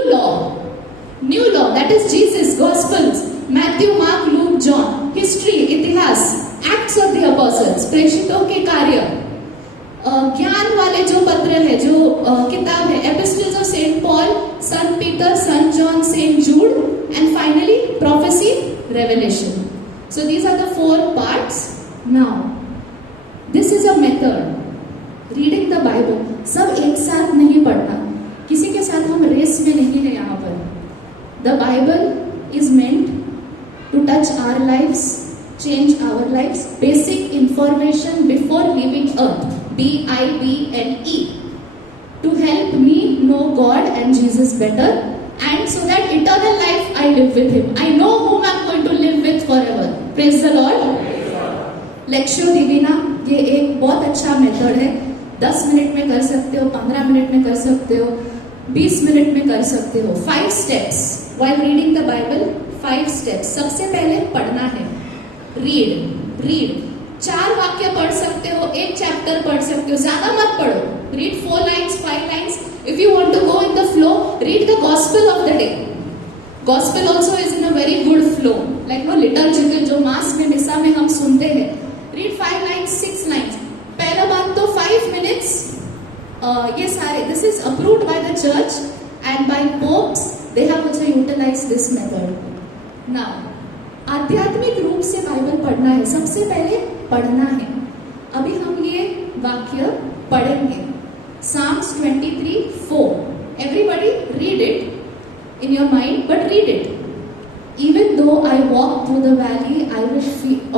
law, that is Jesus, gospels, Matthew, mark, look, John, history, इतिहास, acts of the apostles, प्रेषितों के कार्य, ज्ञान वाले जो पत्र है, जो किताब है, epistles of Saint Paul, son Peter, son John, Saint Jude, and finally prophecy, revelation. So these are the 4 parts. Now this is a method, reading the Bible. सब एक साथ नहीं पढ़ना, किसी के साथ हम रेस में नहीं है यहाँ पर। The Bible is meant to touch our lives, change our lives, basic information before leaving earth, BIBLE, to help me know God and Jesus better, and so that eternal life I live with Him. I know whom I'm going to live with forever. Praise the Lord. Lectio Divina, ये एक बहुत अच्छा method है। 10 minute में कर सकते हो, 15 minute में कर सकते हो, 20 मिनट में कर सकते हो। 5 steps while reading the Bible, 5 steps। सबसे पहले पढ़ना है, रीड 4 वाक्य पढ़ सकते हो, 1 चैप्टर पढ़ सकते हो, ज्यादा मत पढ़ो। Read 4 lines, 5 lines. If you want to go in the flow, read the gospel of the day. Gospel also is in a very good flow, like no liturgical, जो मास में मिसा में हम सुनते हैं। Read 5 lines, 6 lines. पहला बात तो 5 मिनट्स, ये सारे, this is approved by the church and by popes, they have also utilised this method. Now आध्यात्मिक रूप से बाइबल पढ़ना है, सबसे पहले पढ़ना है। अभी हम ये वाक्य पढ़ेंगे। Psalms 23:4. Everybody read it in your mind, but read it. Even though I walk through the valley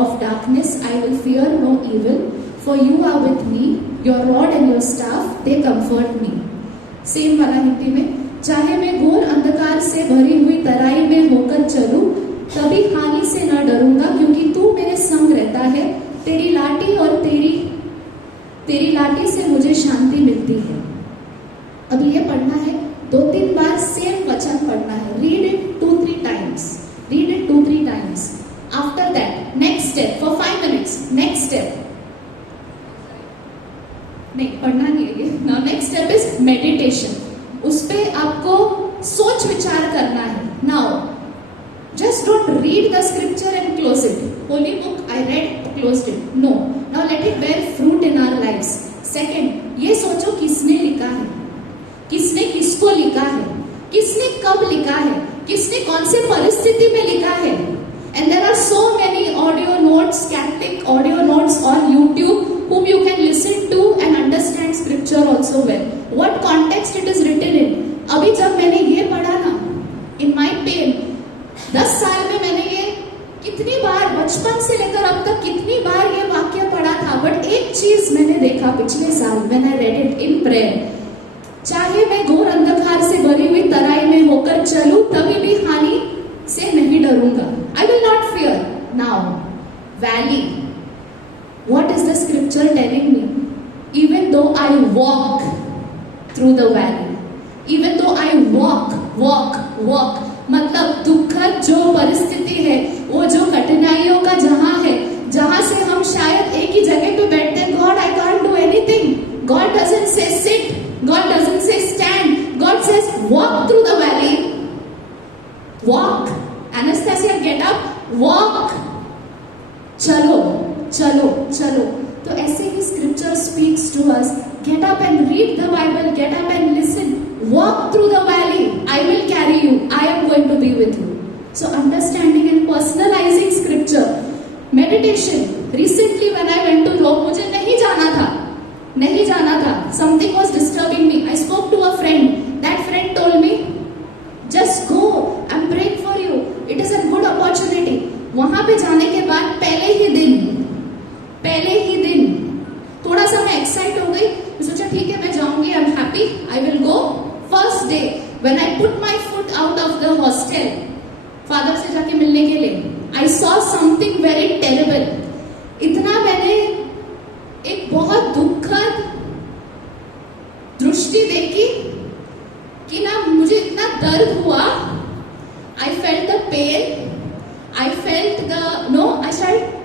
of darkness, I will fear no evil, for you are with me, your rod and your staff, they comfort me. Same वाला हिंदी में, चाहे मैं घोर अंधकार से भरी हुई तराई में होकर चलूं, कभी हानि से न डरूंगा, क्योंकि तू मेरे संग रहता है। तेरी लाठी और तेरी लाठी से मुझे शांति मिलती है। अभी ये पढ़ना है, 2-3 बार सेम वचन पढ़ना है। Read it 2-3 times, read it 2-3 times. After that next step for 5 minutes, next step नहीं पढ़ना नहीं है ये। Now next step is meditation. उस पे आपको सोच विचार करना है। Now just don't read the scripture and close it. Holy book I read, closed it. No. Now let it bear fruit in our lives. Second, ये सोचो किसने लिखा है, किसने किसको लिखा है, किसने कब लिखा है, किसने कौन से परिस्थिति में लिखा है। And there are so many audio notes, Catholic audio notes on YouTube, whom you can listen to and understand scripture also well. What context it is written in. अभी जब मैंने ये पढ़ा ना, in my pain, 10 साल में मैंने ये कितनी बार, बचपन से लेकर अब तक कितनी बार ये वाक्य पढ़ा था, बट एक चीज मैंने देखा पिछले साल, when I read it in prayer, चाहे मैं घोर अंधकार से भरी हुई तराई में होकर चलूं, तभी भी हानि से नहीं डरूंगा। I will not fear. Now, valley. What is the scripture telling me? Even though I walk through the valley, even though I walk, मतलब दुखद जो परिस्थिति है, वो जो कठिनाइयों का जहां है, जहां से हम शायद एक ही जगह पे बैठते हैं, God I can't do anything. God doesn't say sit, God doesn't say stand, God says walk through the valley. Walk. Anastasia, get up, walk. चलो। तो ऐसे ही scripture speaks to us. Get up and read the Bible, get up and listen. Walk through the valley, I will carry you, I am going to be with you. So understanding and personalizing scripture. Meditation. Recently when I went to Rome, मुझे नहीं जाना था, something was disturbing me. I spoke to a friend, that friend told me, just go, I'm praying for you, it is a good opportunity. वहां पे जाने के बाद पहले ही दिन थोड़ा सा मैं एक्साइट हो गई, सोचा ठीक है मैं जाऊंगी, I am happy happy, I will go. First day, when I put my foot out of the hostel, father से जाके मिलने के लिए, I saw something very terrible. इतना मैंने एक बहुत दुखद दृष्टि देखी कि ना मुझे इतना दर्द हुआ. I felt the pain. I felt the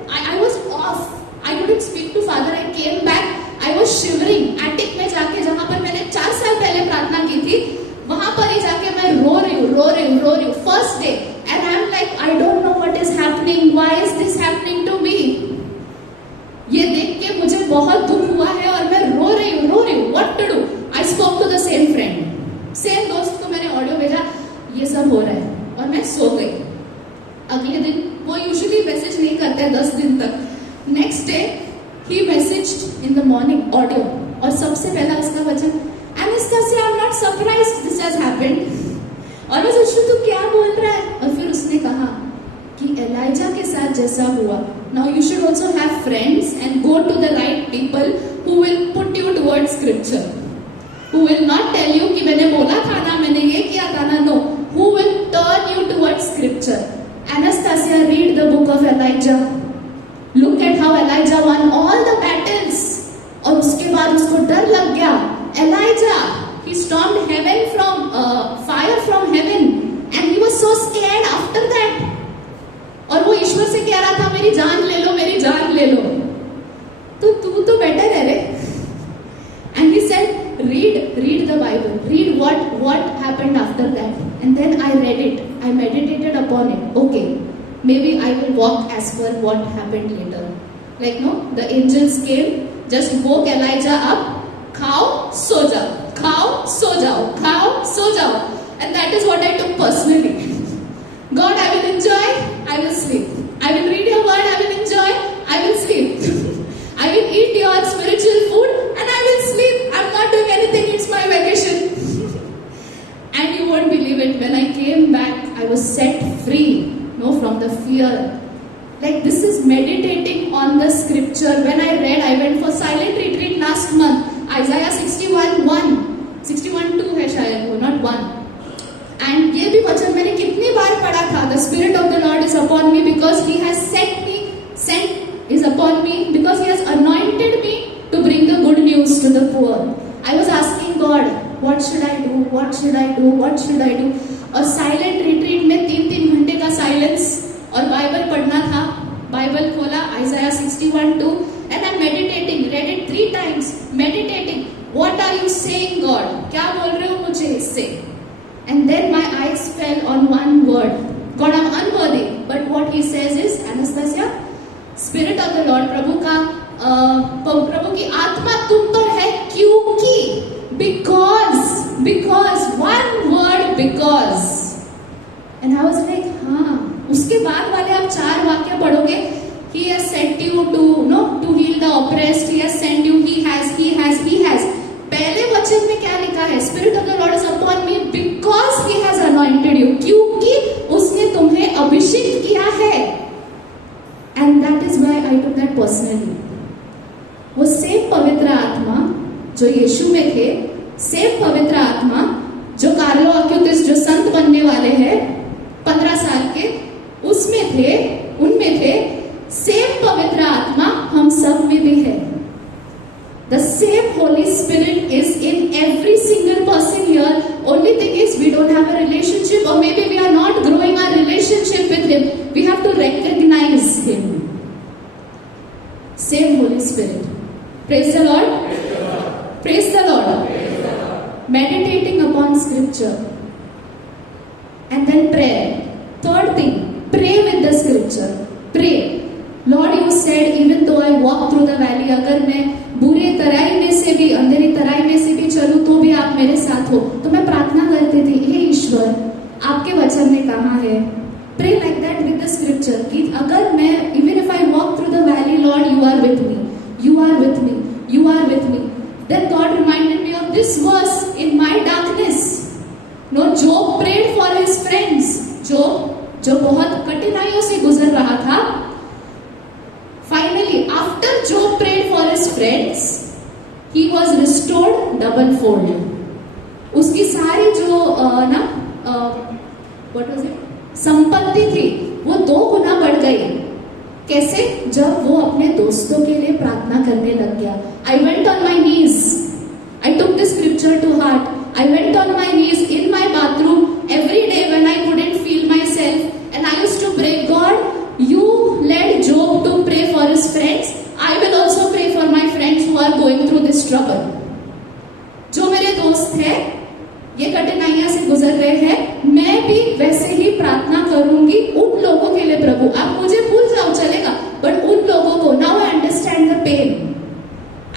I was off. I couldn't speak to father. I came back. I was shivering. Attic में जाके जहाँ पर मैंने 4 साल पहले प्रार्थना की थी, वहाँ पर ही जाके मैं रो रही हूँ. First day, and I'm like, I don't know what is happening. Why is this happening to me? ये देख के मुझे बहुत दुख हुआ है और मैं रो रही हूँ. What to do? I spoke to the same friend. Same दोस्त को मैंने ऑडियो भेजा, ये सब हो रहा है, और मैं सो गई. अगले दिन वो यूजुअली मैसेज नहीं करते 10 दिन तक. Next day he messaged in the morning audio, और सबसे पहला उसका वचन, Anastasia, I am not surprised this has happened. और मैं सोचती हूँ तू क्या बोल रहा है. और फिर उसने कहा कि एलाइजा के साथ जैसा हुआ, now you should also have friends and go to the right people who will put you towards scripture, who will not tell you कि मैंने बोला था ना, मैंने ये किया था ना. No, who will turn you towards scripture. Anastasia, read the book of Elijah. Look at how Elijah won all the battles. और उसके बाद उसको डर लग गया. Elijah, he stormed heaven from fire from heaven, and he was so scared after that. और वो ईश्वर से कह रहा था, मेरी जान ले लो, मेरी जान ले लो. तो तू तो बेटर है रे. And he said, read the Bible. Read what happened after that. And then I read it. I meditated upon it. Okay, maybe I will walk as per what happened later. Like, no, the angels came, just woke Elijah up. Khao, so jao. Khao, so jao. Khao, so jao. And that is what I took personally. God, I will enjoy, I will sleep. I will read your word, I will enjoy, I will sleep. I will eat your spiritual food and I will sleep. I'm not doing anything, it's my vacation. And you won't believe it, when I came back, I was set free, no, from the fear. Like, this is meditating on the scripture. When I read, I went for silent retreat last month. Isaiah 61:1, 61:2 है शायद वो, not 1. And ये भी वचन मैंने कितनी बार पढ़ा था. The Spirit of the Lord is upon me because He has sent is upon me because He has anointed me to bring the good news to the poor. I was asking God, what should I do? What should I do? What should I do? और silent retreat में 3-3 घंटे का silence और Bible पढ़ना था. Bible खोला, Isaiah 61:2, and I'm meditating. Read it 3 times. Meditating. What are you saying, God? क्या बोल रहे हो मुझे इससे? And then my eyes fell on one word. God, I'm unworthy. But what He says is, Anastasia, Spirit of the Lord, प्रभु की आत्मा तुम पर है क्योंकि, because one word, because. And I was like, हाँ. उसके बाद वाले आप 4 वाक्य पढ़ोगे. He has sent you to heal the oppressed. He has sent you. He has. पहले वचन में क्या लिखा है? Spirit of the Lord is upon me because He has anointed you. क्योंकि उसने तुम्हें अभिषेक किया है. And that is why I took that personally. वो सेम पवित्र आत्मा जो यीशु में थे, सेम पवित्र आत्मा जो कार्लो अक्यूटिस जो संत बनने वाले हैं 15 साल के, उनमें थे, सेम पवित्र आत्मा हम सब में भी है. The same Holy Spirit is in every single person here. Only thing is we don't have a relationship, or maybe we are not growing our relationship with Him. We have to recognize Him. Same Holy Spirit. Praise the Lord. Praise the Lord. Meditating upon Scripture. And then prayer. Third thing, pray with the Scripture. Pray. Lord, you said, even though I walk through the valley, अगर मैं बुरे तराई में से भी, अंधेरी तराई में से भी चलूं तो भी आप मेरे साथ हो. तो मैं प्रार्थना करती थी, हे ईश्वर, आपके वचन में कहाँ है? Pray like that with the scripture. कि अगर मैं, even if I walk through the valley, Lord, you are with me. You are with me. You are with me. Then God reminded me of this verse in my darkness. No, Job prayed for his friends. जो बहुत कठिनाइयों से गुजर रहा था. Finally, after Job prayed for his friends, he was restored double fold. उसकी सारी जो व्हाट वाज इट संपत्ति थी वो 2 गुना बढ़ गई। कैसे? जब वो अपने दोस्तों के लिए प्रार्थना करने लग गया। I went on my knees, I took this scripture to heart, I went on my knees in my bathroom every day when I couldn't feel myself and I used to pray, God, you led Job to pray for his friends, I will also pray for my friends who are going through this trouble. जो मेरे दोस्त हैं ये कठिनाइयां से गुजर रहे हैं, मैं भी वैसे ही प्रार्थना करूंगी उन लोगों के लिए। प्रभु आप मुझे भूल जाओ चलेगा, बट उन लोगों को, now I understand the pain,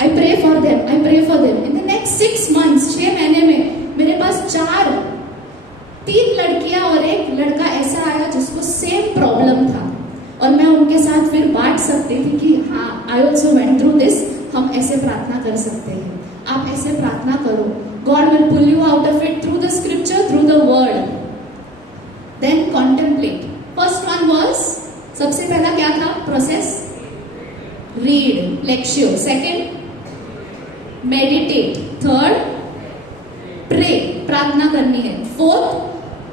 I pray for them, I pray for them. In the next 6 months 6 महीने में मेरे पास 3 लड़कियां और 1 लड़का ऐसा आया जिसको सेम प्रॉब्लम था, और मैं उनके साथ फिर बांट सकती थी कि हाँ I also went through this, हम ऐसे प्रार्थना कर सकते हैं, आप ऐसे प्रार्थना करो, God will pull you out of it through the scripture, through the word. Then contemplate, first one was, सबसे पहला क्या था process? Read, lecture. Second meditate, third pray, प्रार्थना करनी है, फोर्थ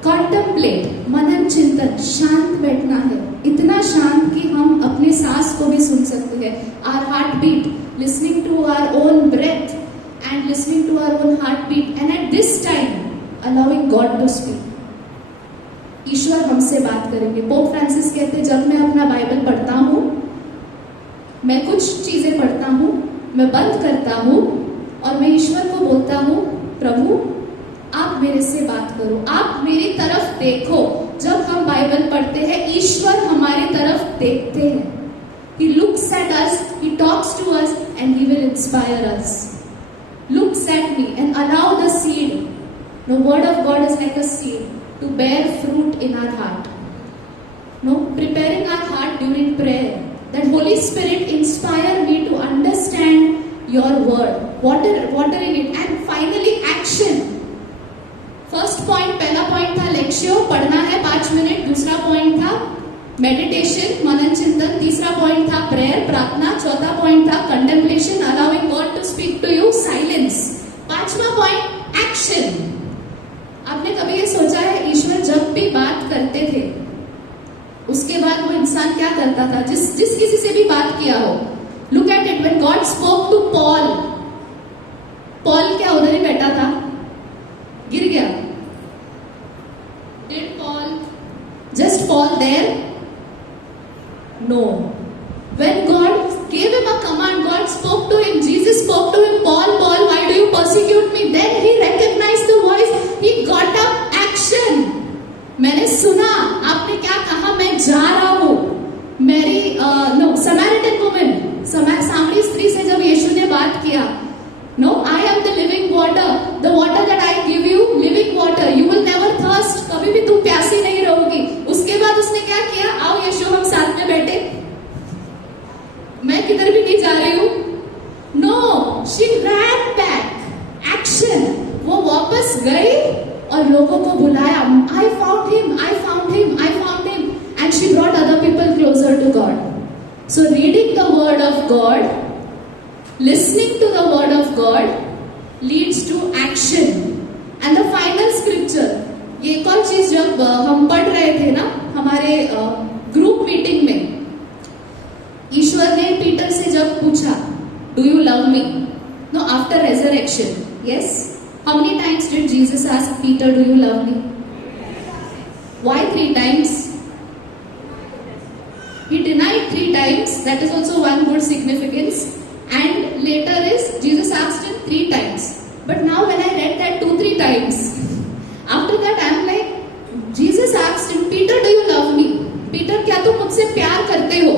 कॉन्टेम्पलेट, मनन चिंतन, शांत बैठना है, इतना शांत कि हम अपनी सांस को भी सुन सकते हैं, our heartbeat, listening to our own breath and listening to our own heartbeat, and at this time allowing God to speak. ईश्वर हमसे बात करेंगे। पोप फ्रांसिस कहते हैं जब मैं अपना बाइबल पढ़ता हूँ, मैं कुछ चीजें पढ़ता हूँ, मैं बंद करता हूँ और मैं ईश्वर को बोलता हूँ, प्रभु आप मेरे से बात करो, आप मेरी तरफ देखो। जब हम बाइबल पढ़ते हैं ईश्वर हमारी तरफ देखते हैं, He looks at us, He talks to us and He will inspire us. Looks at me and allow the seed. The word of God is like a seed to bear fruit in our heart. No, preparing our heart during prayer. That Holy Spirit inspire me to understand your word, watering it, and finally action. First point, पहला point था lecture, पढ़ना है 5 minute, दूसरा point था meditation, मनन चिंतन, तीसरा point था prayer, प्रार्थना, चौथा पॉइंट था contemplation, allowing God to speak to you, silence, पांचवा पॉइंट एक्शन। आपने कभी ये सोचा है ईश्वर जब भी बात करते थे उसके बाद वो इंसान क्या करता था? जिस किसी से भी बात किया हो, look at it, when God spoke to Paul, Paul क्या उधर ही बैठा था? गिर गया? Did Paul just fall there? No. When God gave him a command, God spoke to him, Jesus spoke to him, Paul, Paul, why do you persecute me? Then he recognized the voice, he got up, action. मैंने सुना, आपने क्या कहा, मैं जा रहा हूँ। मेरी Samaritan woman, सामरी स्त्री से जब यीशु ने बात किया, No, I am the living water. The water that I give you, living water. You will never thirst. कभी भी तुम प्यासी नहीं रहोगी। उसके बाद उसने क्या किया? आओ यीशु हम साथ में बैठे। मैं किधर भी नहीं जा रही हूँ। No, she ran back. Action. वो वापस गई और लोगों को बुलाया। I found him. I found him. I found him. And she brought other people closer to God. So reading the word of God, listening to the word of God leads to action. And the final scripture, ये एक और चीज जब हम पढ़ रहे थे ना हमारे ग्रुप मीटिंग में, ईश्वर ने पीटर से जब पूछा, do you love me? No, after resurrection, yes, how many times did Jesus ask Peter, do you love me? Why 3 times? He denied 3 times. That is also one good significance. And later is Jesus asked him 3 times. But now when I read that 2-3 times, after that I am like, Jesus asked him, Peter, do you love me? Peter, क्या तुम मुझसे प्यार करते हो?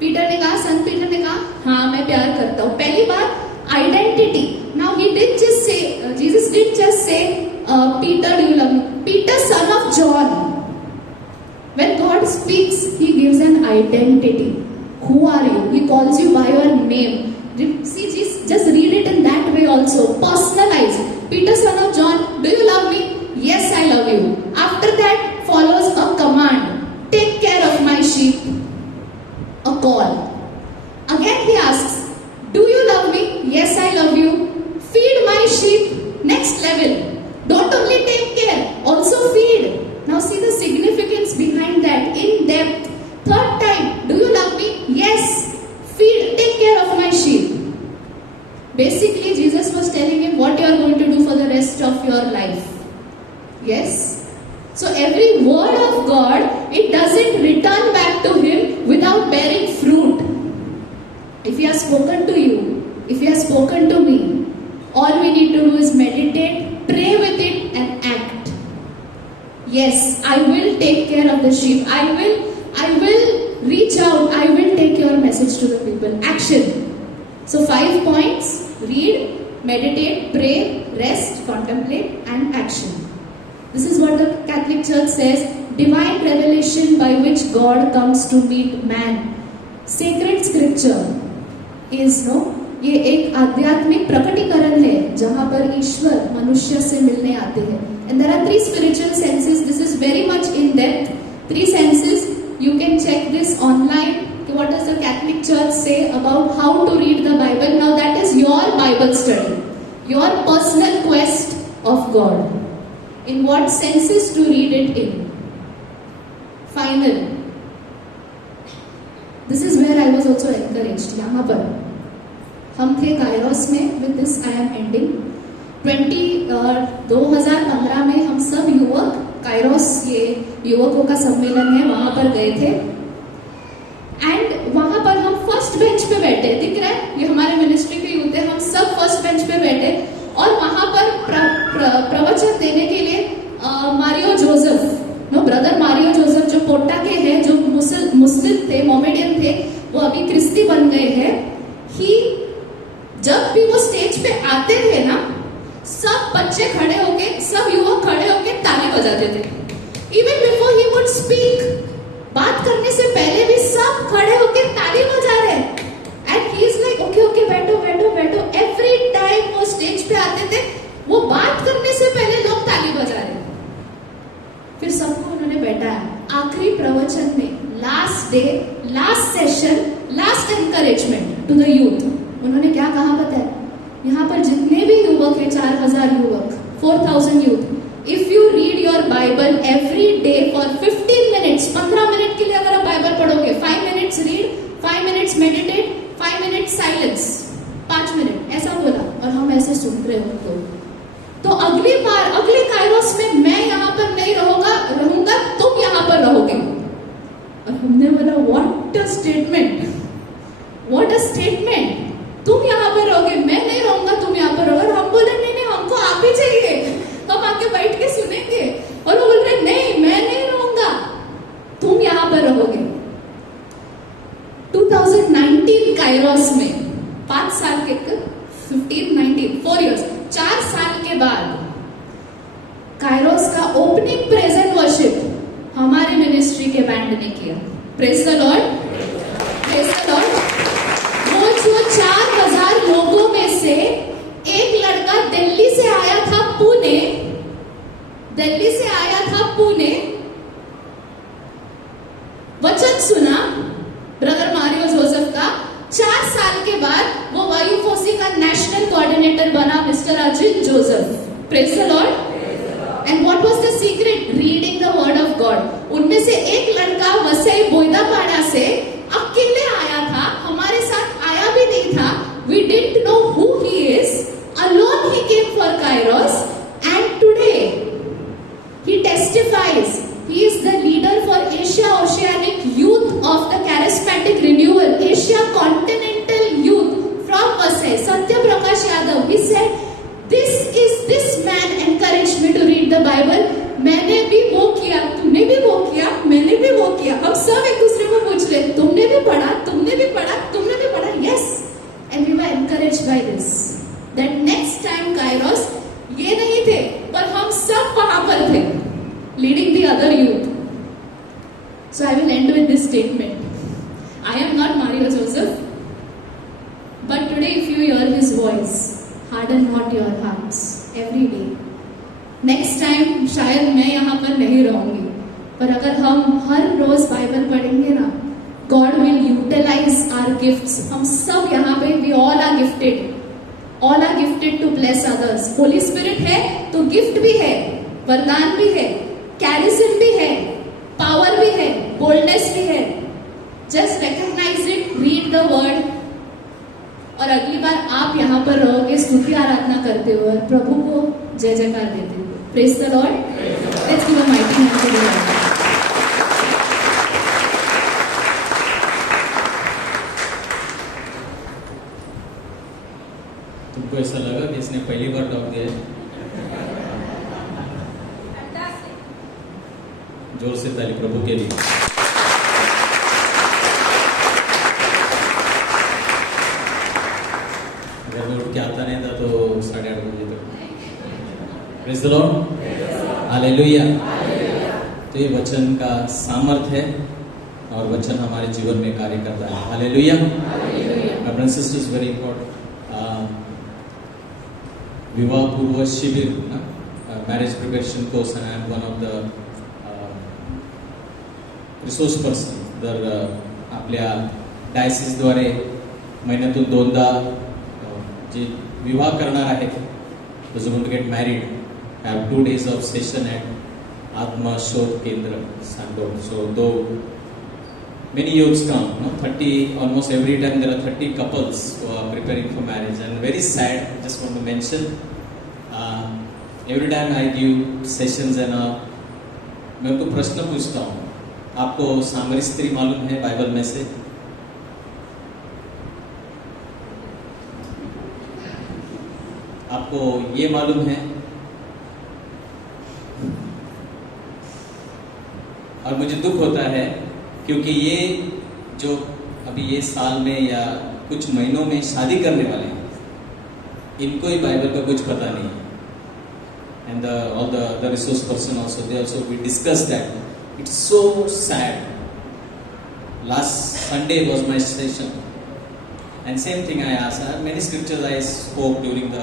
Peter ने कहा, संत Peter ने कहा, हाँ मैं प्यार करता हूँ। पहली बात identity. Now he didn't just say, Jesus didn't just say, Peter, do you love me? Peter, son of John. When God speaks, He gives an identity. Who are you? He calls you by your name. See, just read it in that way also. Personalize. Peter, son of John, do you love me? Yes, I love you. After that follows a command. Take care of my sheep. A call. Again he asks, do you love me? Yes, I love you. Feed my sheep. Next level. of your life. Yes? So every word of God, it doesn't return back to Him without bearing fruit. If He has spoken to you, if He has spoken to me, all we need to do is meditate, pray with it and act. Yes, I will take care of the sheep. I will reach out. I will take your message to the people. Action. So 5 points: read, meditate, pray, rest, contemplate and action. This is what the Catholic Church says, divine revelation by which God comes to meet man. Sacred scripture is ये एक आध्यात्मिक प्रकटीकरण है जहां पर ईश्वर मनुष्य से मिलने आते हैं. And there are 3 spiritual senses. This is very much in depth. 3 senses. You can check this online. What does the Catholic Church say about how to read the Bible? Now that is your Bible study, your personal quest of God. In what senses to read it in? Final. This is where I was also encouraged. यहाँ पर हम थे Kairos में. With this I am ending. 2015 में हम सब युवक Kairos, ये युवकों का सम्मेलन है, वहां पर गए थे. एंड वहां पर हम फर्स्ट बेंच पे बैठे. दिख रहा है ये हमारे मिनिस्ट्री के यूथ है. हम सब फर्स्ट बेंच पे बैठे और वहां पर प्रवचन देने के लिए Mario Joseph, brother Mario Joseph जो पोट्टा के हैं, जो मुस्लिम थे, मोमेडियन थे, वो अभी क्रिस्ती बन गए हैं. जब भी वो स्टेज पे आते थे ना, सब बच्चे खड़े होके, सब युवक खड़े होके ताली बजाते थे. Even before he would speak, बात करने से पहले भी सब खड़े होके ताली बजा रहे. And he is like okay okay बैठो बैठो बैठो. एवरी टाइम वो स्टेज पे आते थे, वो बात करने से पहले लोग ताली बजा रहे. फिर सबको उन्होंने बैठाया. आखिरी प्रवचन में, last day, last session, last encouragement to the youth, उन्होंने क्या कहा पता है? यहाँ पर जितने भी युवक हैं, 4000 युवक, 4000 youth, if you read your Bible every day for 15 minutes, 15 minute के लिए अगर आप बाइबल पढ़ोगे, 5 minutes read, 5 minutes meditate, 5 minutes silence, 5 minute, ऐसा बोला. और हम ऐसे सुन रहे हो. तो अगली बार, अगले कायरोस में मैं यहाँ पर नहीं रहूंगा, तुम यहाँ पर रहोगे. और हमने बोला what a statement, what a statement. तुम यहाँ पर रहोगे, मैं नहीं रहूंगा, तुम यहाँ पर रहोगे. और हम बोले नहीं नहीं, हमको आप ही चाहिए, हम आके बैठ के सुनेंगे. और वो बोल रहे नहीं, मैं नहीं रहूंगा, तुम यहाँ पर रहोगे. 2019 कायरोस में 5 साल के, 15, 19, 4 years, 4 साल के बाद कायरोस का ओपनिंग प्रेजेंट वर्शिप हमारे मिनिस्ट्री के बैंड ने किया. Praise the Lord, praise the Lord. वो जो 4000 लोगों में से एक लड़का दिल्ली से आया था पुणे, दिल्ली से आया था पुणे, वचन सुना ब्रदर मारियो जोसेफ का. 4 साल के बाद वो वायुफोसी का नेशनल कोऑर्डिनेटर बना, mister Ajit Joseph. Praise the Lord. And what was the secret? Reading the word of God. उनमें से एक लड़का वसई बोईदापाड़ा से अकेले आया था, हमारे साथ आया भी नहीं था. We didn't know who he is. Alone he came for Kairos, and today he testifies. He is the leader for Asia Oceanic Youth of the Charismatic Renewal, Asia Continental Youth from Vasai. Satya Prakash Yadav. He said, "This man encouraged me to read the Bible." मैंने भी वो किया, तुमने भी वो किया, मैंने भी वो किया. हम सब एक दूसरे को पूछ ले, तुमने भी पढ़ा, तुमने भी पढ़ा, तुमने भी पढ़ा. Yes, and we were encouraged by this. That next time Kairos, ये नहीं थे, पर हम सब वहां पर थे, leading the other youth. So I will end with this statement. I am not Mario Joseph, but today if you hear his voice, harden not your hearts every day. Next time शायद मैं यहाँ पर नहीं रहूंगी, पर अगर हम हर रोज बाइबल पढ़ेंगे ना, God will utilise our gifts. हम सब यहाँ पे, we all are gifted, all are gifted to bless others. Holy Spirit है तो गिफ्ट भी है, वरदान भी है, कैरिज्म भी है, पावर भी है, बोल्डनेस भी है. Just recognise it, read the word. और अगली बार आप यहाँ पर रहोगे स्तुति आराधना करते हुए, प्रभु को जय जयकार देते हैं। Praise the Lord. Let's give a mighty hand to the Lord. तुमको ऐसा लगा कि इसने पहली बार टॉक दिया है? जोर से ताली प्रभु के लिए। घर में उठ के आता नहीं था तो 8:30 बजे तक। Praise the Lord. हालेलुया। तो ये वचन का सामर्थ्य है और वचन हमारे जीवन में कार्य करता है। Hallelujah. My brothers and sisters, very important. विवाह पूर्व शिबिर, marriage preparation course, and I am one of the resource person. तर आपल्या डायसिसद्वारे महिन्यातून 2दा जे विवाह करणार आहेत, those who want to get married, have 2 days of session at Atma Shod Kendra, Sandor. So though many youths come, 30, almost every time there are 30 couples who are preparing for marriage, and very sad, just want to mention, every time I give sessions and मैं उनको प्रश्न पूछता हूँ, आपको सामरी स्त्री मालूम है Bible में से? आपको ये मालूम है? और मुझे दुख होता है क्योंकि ये जो अभी ये साल में या कुछ महीनों में शादी करने वाले हैं, इनको ही बाइबल का कुछ पता नहीं है। And all the resource person also, they also, we discussed that. It's so sad. Last Sunday was my session, and same thing I asked. I have many scriptures I spoke during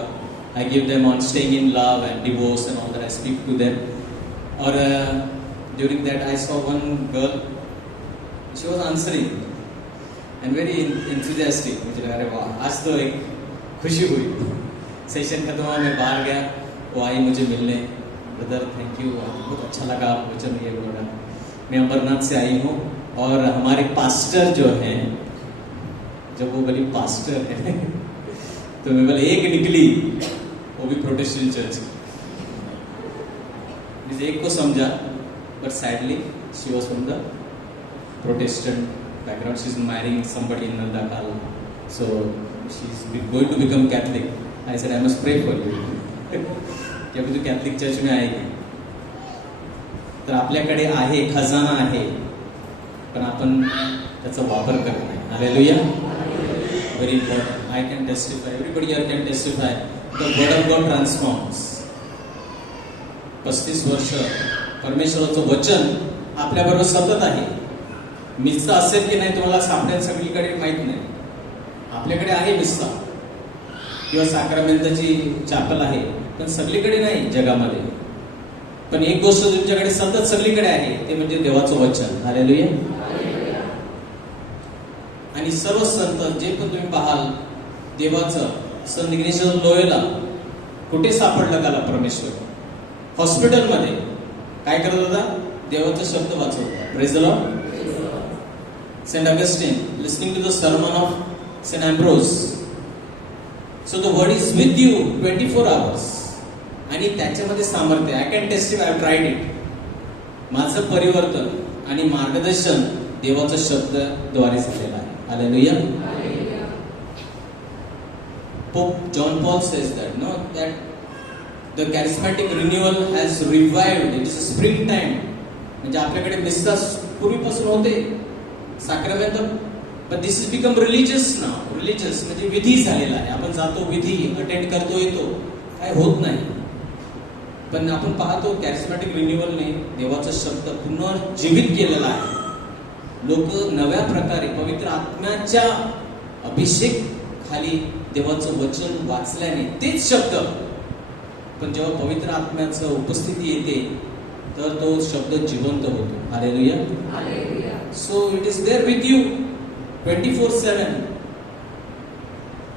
I give them on staying in love and divorce and all that. I speak to them. Or during that I saw one girl. She was answering and very enthusiastic. मुझे लगा अरे वाह, आज तो एक खुशी हुई। Session खत्म हुआ, मैं बाहर गया, वो आई मुझे मिलने, ब्रदर थैंक यू, बहुत अच्छा लगा वचन ये बोला। मैं अमरनाथ से आई हूँ और हमारे पास्टर जो हैं, जब वो बोली पास्टर है तो मैं बोले एक निकली, वो भी प्रोटेस्टेंट चर्च की। एक को समझा, but sadly she was from the Protestant background. She is marrying somebody in नंदाकाल, so she is going to become Catholic. I said I must pray for you की अभी तू कॅथलिक चर्च में आएगी। तर आपल्याकडे आहे, खजाना आहे, पण आपण त्याचा वापर करत नाही। Hallelujah. Very important. I can testify, everybody here can testify, the word of God transforms. 35 वर्ष परमेश्वराचं वचन आपल्याबरोबर सतत आहे। मिस्सा असेल की नाही तुम्हाला सापडेल सगळीकडे माहित नाही। आपल्याकडे आहे मिस्सा किंवा साक्रामेंटची चॅपल आहे, पण सगळीकडे नाही जगामध्ये। पण एक गोष्ट तुमच्याकडे सतत सगळीकडे आहे, ते म्हणजे देवाचं वचन। हालेलुया। आणि सर्व संत जे पण तुम्ही पाहाल, देवाचं संत इग्नेशियस लोयोला कुठे सापडलं त्याला परमेश्वर? हॉस्पिटलमध्ये काय करत होता? देवाचा शब्द वाचत होता। Praise the Lord. Saint Augustine listening to the sermon of Saint Ambrose. So the word is with you 24 hours, आणि त्याच्यामध्ये सामर्थ्य। I can testify, I tried it. माझं परिवर्तन आणि मार्गदर्शन देवाचा शब्दाद्वारे झालेलं आहे। Hallelujah. Pope John Paul says that the charismatic renewal has revived. It is a spring time. म्हणजे आपल्याकडे मिस्सा पूर्वीपासून होते साक्रामेंट, but this has become religious now. Religious म्हणजे विधी झालेला आहे। आपण जातो, विधी अटेंड करतो, येतो, काय होत नाही। पण आपण पाहतो कॅरिस्मॅटिक रिन्युअलने देवाचा शब्द पुनर्जीवित केलेला आहे। लोक नव्या प्रकारे पवित्र आत्म्याच्या अभिषेक खाली देवाचं वचन वाचल्याने तेच शब्द, पण जेव्हा पवित्र आत्म्याचं उपस्थिती येते तर तो शब्द जिवंत होतो। Hallelujah. So it is there with you 24/7.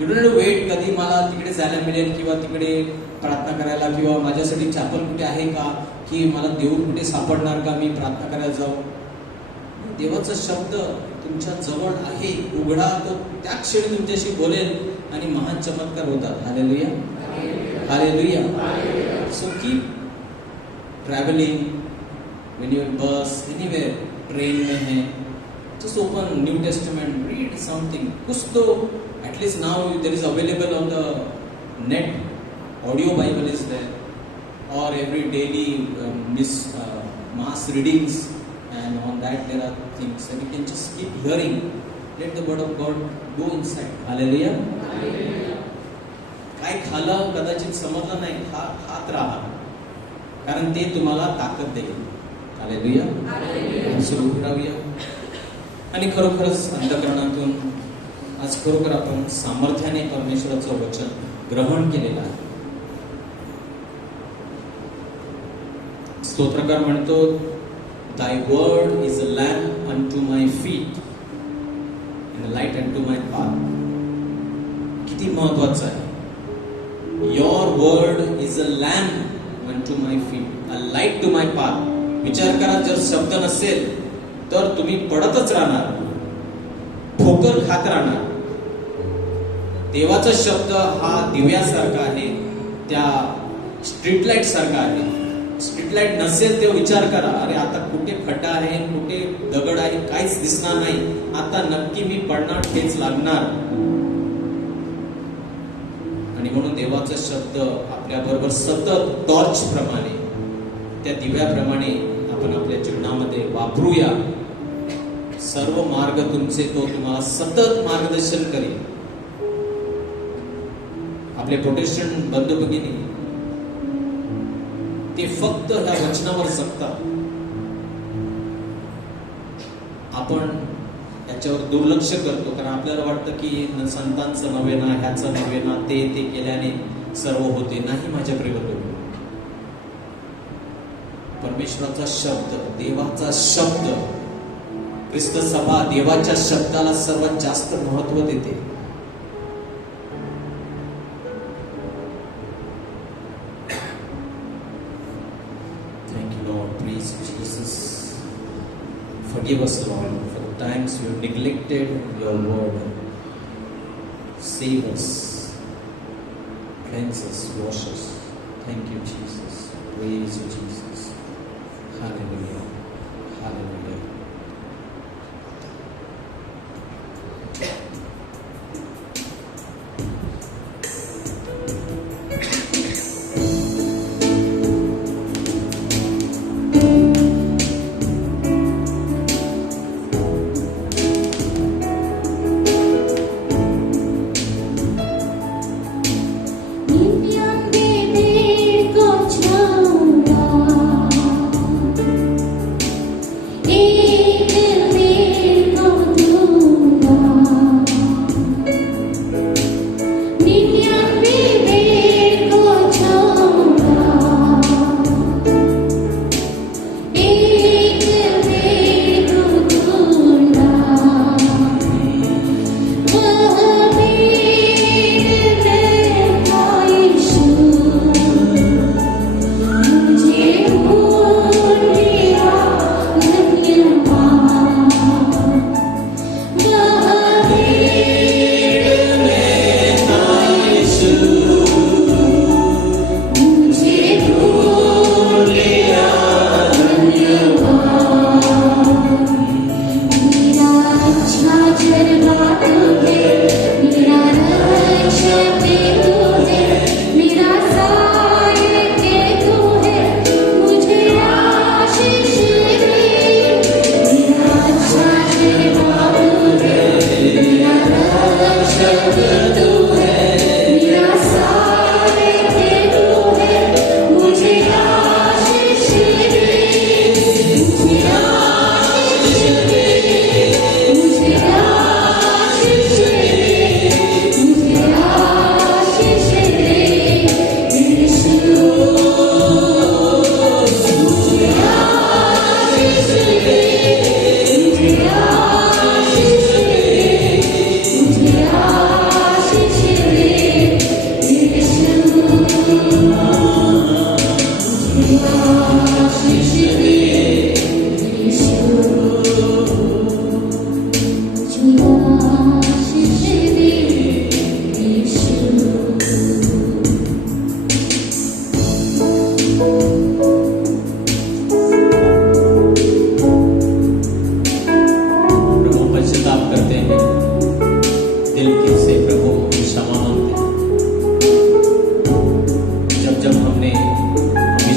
You don't wait कधी मला तिकडे जायला मिळेल किंवा तिकडे प्रार्थना करायला किंवा माझ्यासाठी चॅपल कुठे आहे का, की मला देव कुठे सापडणार का, मी प्रार्थना करायला जाऊ। देवाचा शब्द तुमच्या जवळ आहे, उघडा, तो त्या क्षणी तुमच्याशी बोलेल आणि महान चमत्कार होतात। Hallelujah. Hallelujah. So keep traveling when you're in bus, anywhere, train में है, just open New Testament, read something. कुछ तो at least now there is available on the net, audio Bible is there, or every daily mass readings, and on that there are things, and you can just keep hearing. Let the word of God go inside. Hallelujah. काय खालं कदाचित समजलं नाही, खात राहा, कारण ते तुम्हाला ताकद देईल. हालेलुया. सुरू करावूया. आणि खरोखरच अंतःकरणातून आज खरोखर आपण सामर्थ्याने परमेश्वराचं वचन ग्रहण केलेलं आहे. स्तोत्रकार म्हणतो, Thy word is a lamp unto my feet and a light unto my path. किती महत्वाचं आहे. Your word is a lamp unto my feet, a light to my path. विचार करा, जर शब्द नसेल तर तुम्ही पडतच राहणार, ठोकर खात राहणार. देवाचा शब्द हा दिव्यासारखा आहे, त्या स्ट्रीट लाईट सारखा आहे. स्ट्रीट लाईट नसेल तेव्हा विचार करा, अरे आता कुठे खड्डा आहे, कुठे दगड आहे, काहीच दिसणार नाही, आता नक्की मी पडणार, ठेच लागणार. आणि म्हणून देवाचा शब्द आपल्या बरोबर सतत टॉर्च प्रमाणे, त्या दिव्याप्रमाणे आपण आपल्या जीवनामध्ये वापरूया. सर्व मार्ग तुमचे तो तुम्हाला सतत मार्गदर्शन करेल. आपले प्रोटेस्टंट बंधू भगिनी ते फक्त ह्या वचनावर जगतात. आपण याच्यावर दुर्लक्ष करतो, कारण आपल्याला वाटतं की संतांचं नव्हे ना, ह्याचं नव्हे ना, ते केल्याने सर्व होते. नाही माझ्या प्रिय बंधू, परमेश्वराचा शब्द, देवाचा शब्द, ख्रिस्त सभा देवाच्या शब्दाला सर्वात जास्त महत्व देते. Forgive us, Lord, for the times we have neglected your word. Save us, cleanse us, wash us. Thank you, Jesus. Praise you, Jesus. Hallelujah. Hallelujah. Nityam Devi Kochanda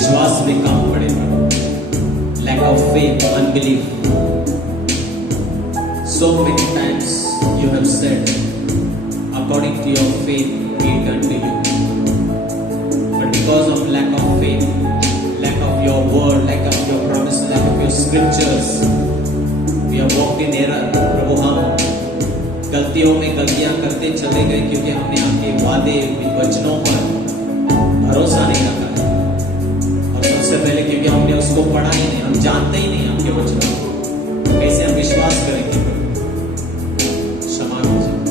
विश्वास में काम पड़े प्रभु। Lack of faith, unbelief. So many times you have said, according to your faith, be it unto you. But because of lack of faith, lack of your word, lack of your promise, lack of your scriptures, we have walked in error. प्रभु हम गलतियों में गलतियां करते चले गए क्योंकि हमने आपके वादे वचनों पर भरोसा नहीं रखा है। और सबसे पहले क्योंकि हमने उसको पढ़ा ही नहीं, हम जानते ही नहीं आपके वचनों को, कैसे हम विश्वास करेंगे? क्षमा कीजिए।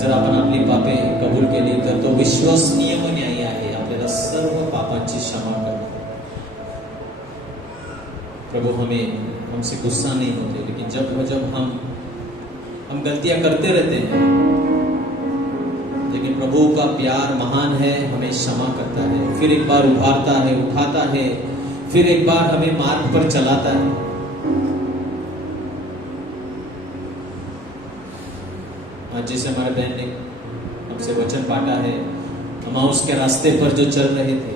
जर आपण आपली पापे कबूल केली तर तो विश्वसनीय व न्यायी आहे आपल्याला सर्व पापांची क्षमा करणे। प्रभु हमें हमसे गुस्सा नहीं होते, लेकिन जब हम गलतियां करते रहते हैं, लेकिन प्रभु का प्यार महान है, हमें क्षमा करता है, फिर एक बार उभारता है, उठाता है, फिर एक बार हमें मार्ग पर चलाता है। आज जैसे हमारे बहन ने हमसे वचन बांटा है, हम उसके रास्ते पर जो चल रहे थे,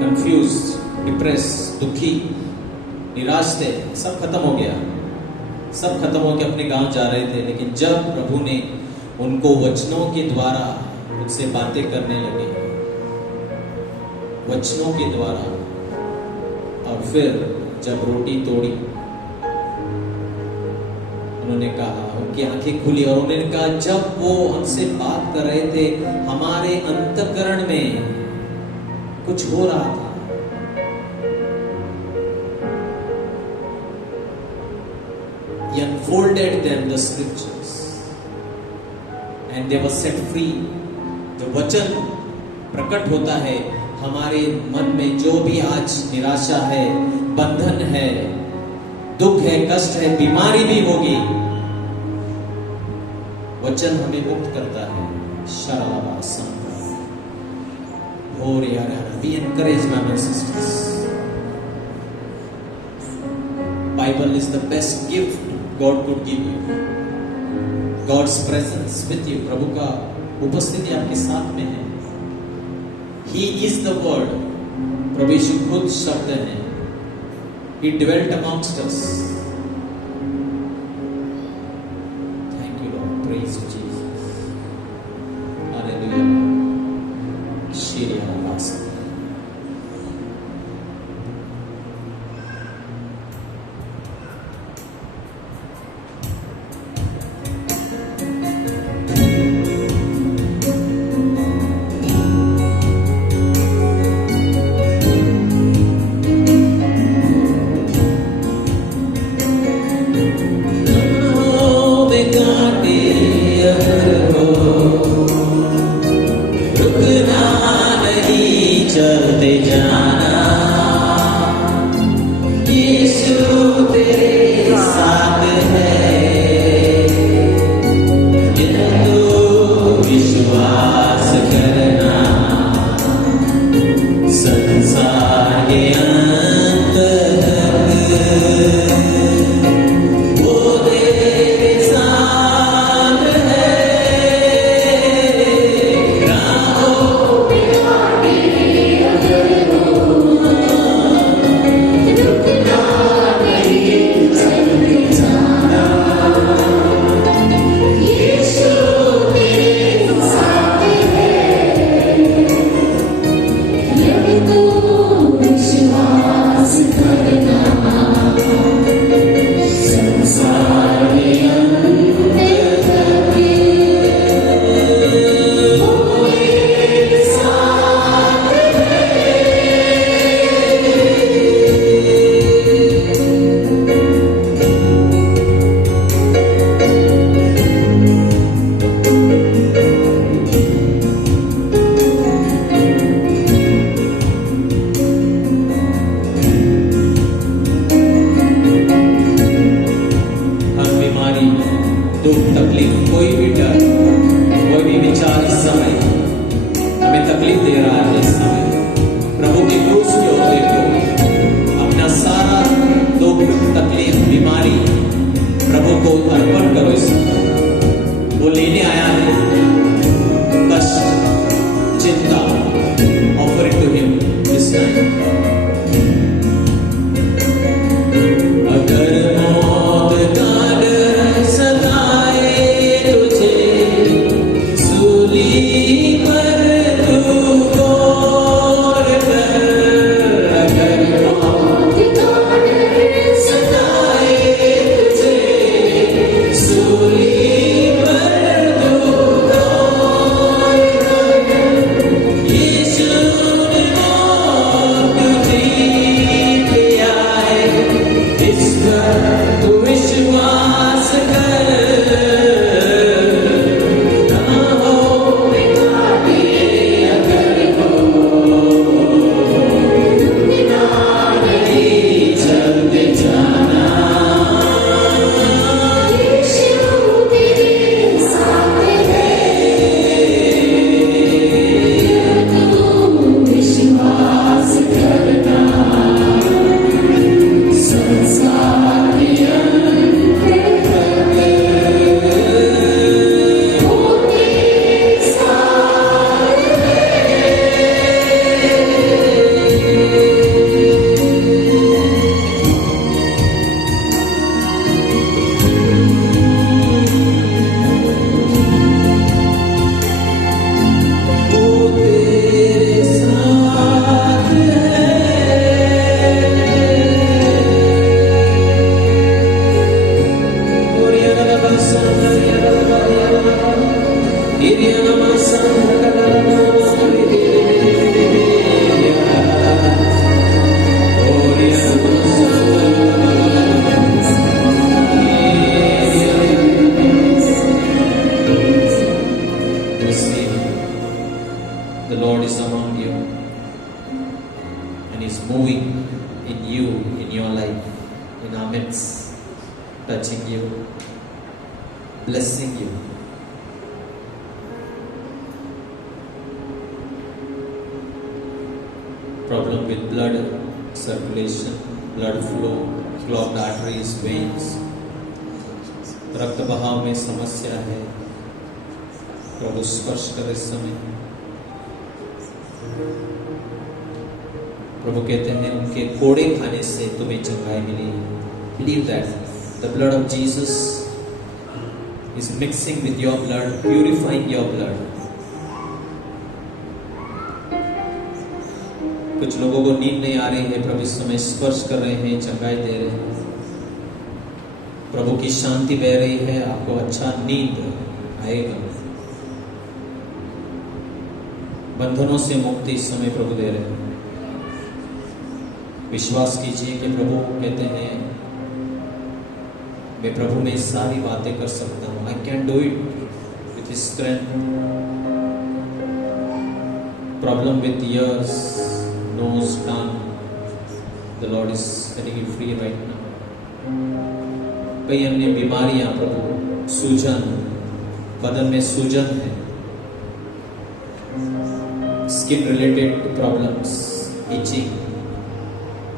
कंफ्यूज, डिप्रेस, दुखी, निराश थे, सब खत्म हो गया, सब खत्म होकर अपने गांव जा रहे थे। लेकिन जब प्रभु ने उनको वचनों के द्वारा उनसे बातें करने लगे, वचनों के द्वारा, और फिर जब रोटी तोड़ी, उन्होंने कहा, उनकी आंखें खुली और उन्होंने कहा, जब वो हमसे बात कर रहे थे, हमारे अंतःकरण में कुछ हो रहा था। He unfolded them the scriptures and they were set free। जो वचन प्रकट होता है हमारे मन में, जो भी आज निराशा है, बंधन है, दुख है, कष्ट है, बीमारी भी होगी, वचन हमें मुक्त करता है। शराबा संभव हो रहा है। Be encouraged, my brothers and sisters। Bible is the best gift God could give you। God's presence with you। प्रभु का उपस्थिति आपके साथ में है। He is the word। प्रभु यीशु खुद शब्द है। He dwelt amongst us. Thank you, Lord. Praise you, Jesus. Hallelujah. Shiri Arabasa. चलते जाना यीशु तेरे साथ है किंतु विश्वास करना संसार के अंत तक वो तेरे साथ है राहों दुख तकलीफ कोई भी डर कोई भी विचार इस समय हमें तकलीफ दे रहा है। इस समय प्रभु की क्रूस की ओर देखो, अपना सारा दुख तकलीफ बीमारी प्रभु को अर्पण करो। इस समय वो लेने आया है कष्ट चिंता, offer it to him this time. अगर मौत का डर सताए तुझे सूली पर तू गौर कर। अगर मौत का डर सताए तुझे सूली पर तू गौर कर। यीशु ने मौत जीत लिया है, इस पर तू विश्वास कर। ना हो बेकारी अगर हो नहीं चलते जाना यीशु तेरे साथ है तू विश्वास करना संसार के अंत तक वो तेरे साथ है। वो तेरे साथ The Lord is among you and is moving in you, in your life, in our midst, touching you, blessing you. Problem with blood circulation, blood flow, clogged arteries, veins, रक्त बहाव में समस्या है, प्रभु स्पर्श कर इस समय। प्रभु कहते हैं उनके कोड़े खाने से तुम्हें चंगाई मिली। Believe that the blood of Jesus is mixing with your blood, purifying your blood. कुछ लोगों को नींद नहीं आ रही है, प्रभु इस समय स्पर्श कर रहे हैं, चंगाई दे रहे हैं। प्रभु की शांति बह रही है, आपको अच्छा नींद आएगा। बंधनों से मुक्ति इस समय प्रभु दे रहे हैं। विश्वास कीजिए कि प्रभु कहते हैं मैं प्रभु में सारी बातें कर सकता हूँ। I can do it with strength. Problem with ears, nose, tongue, the Lord is setting you free right now. कई अन्य बीमारियां प्रभु, सूजन, बदन में सूजन है, skin related problems, itching,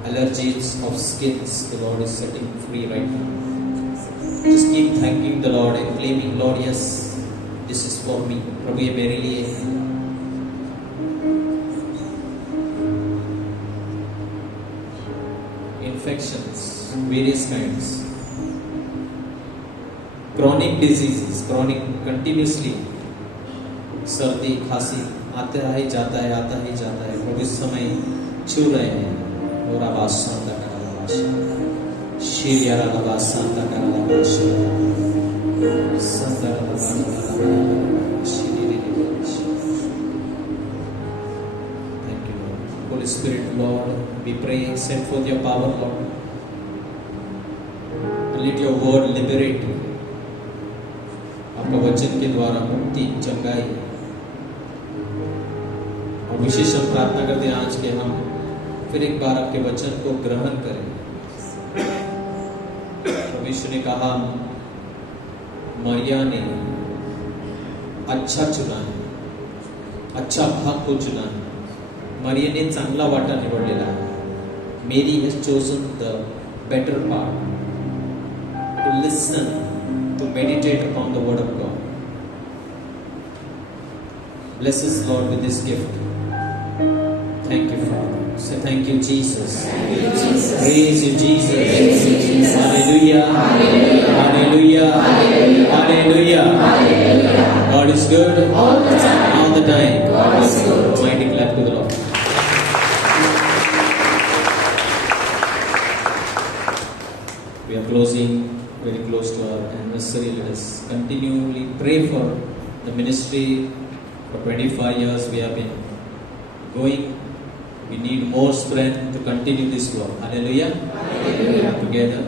allergies of skins, the Lord is setting free right now. Just keep thanking the Lord and claiming, Lord, yes, this is for me. प्रभु ये मेरे लिए है। Infections, various kinds, chronic diseases, chronic continuously, सर्दी, खांसी आता है जाता है, आता है जाता है। प्रभु इस समय छू रहे हैं। और आवाज शांता करा आवाज शीरिया आवाज शांता करा आवाज Shanta Thank you, Lord. Holy Spirit, Lord, we pray, send forth your power, Lord, and let your word liberate. आपका वचन के द्वारा मुक्ति, चंगाई। और विशेष हम प्रार्थना करते हैं आज के हम फिर एक बार आपके वचन को ग्रहण करें। परमेश्वर ने कहा मरिया ने अच्छा चुना है, अच्छा भाग को चुना है। मरिया ने चांगला वाटा निवडलेला आहे। Mary has chosen the better part to listen, to meditate upon the word of God. Bless us, Lord, with this gift. Thank you, Father. Say thank you, Jesus. Thank you, Jesus. Praise you, Jesus. Praise you, Jesus. Hallelujah. Hallelujah. Hallelujah. Hallelujah. Hallelujah. Hallelujah. God is good All the time. all the time. God is good. Mighty clap to the Lord. We are closing very close to our anniversary. Let us continually pray for the ministry. For 25 years we have been going. We need more strength to continue this work. Hallelujah. Hallelujah. Together.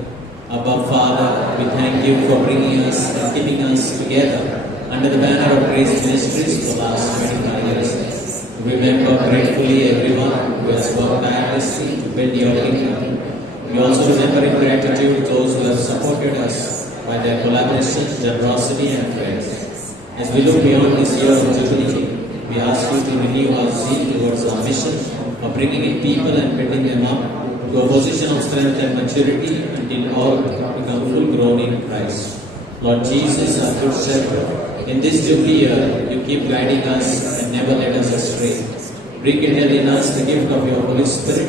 Abba Father, we thank you for bringing us and keeping us together under the banner of Grace Ministries for the last 25 years. We remember gratefully everyone who has worked tirelessly to build your kingdom. We also remember in gratitude those who have supported us by their collaboration, generosity and prayers. As we look beyond this year of Jubilee, we ask you to renew our zeal towards our mission of bringing in people and building them up to a position of strength and maturity until all become full grown in Christ. Lord Jesus, our good shepherd, in this Jubilee year, you keep guiding us and never let us astray. Rekindle in us the gift of your Holy Spirit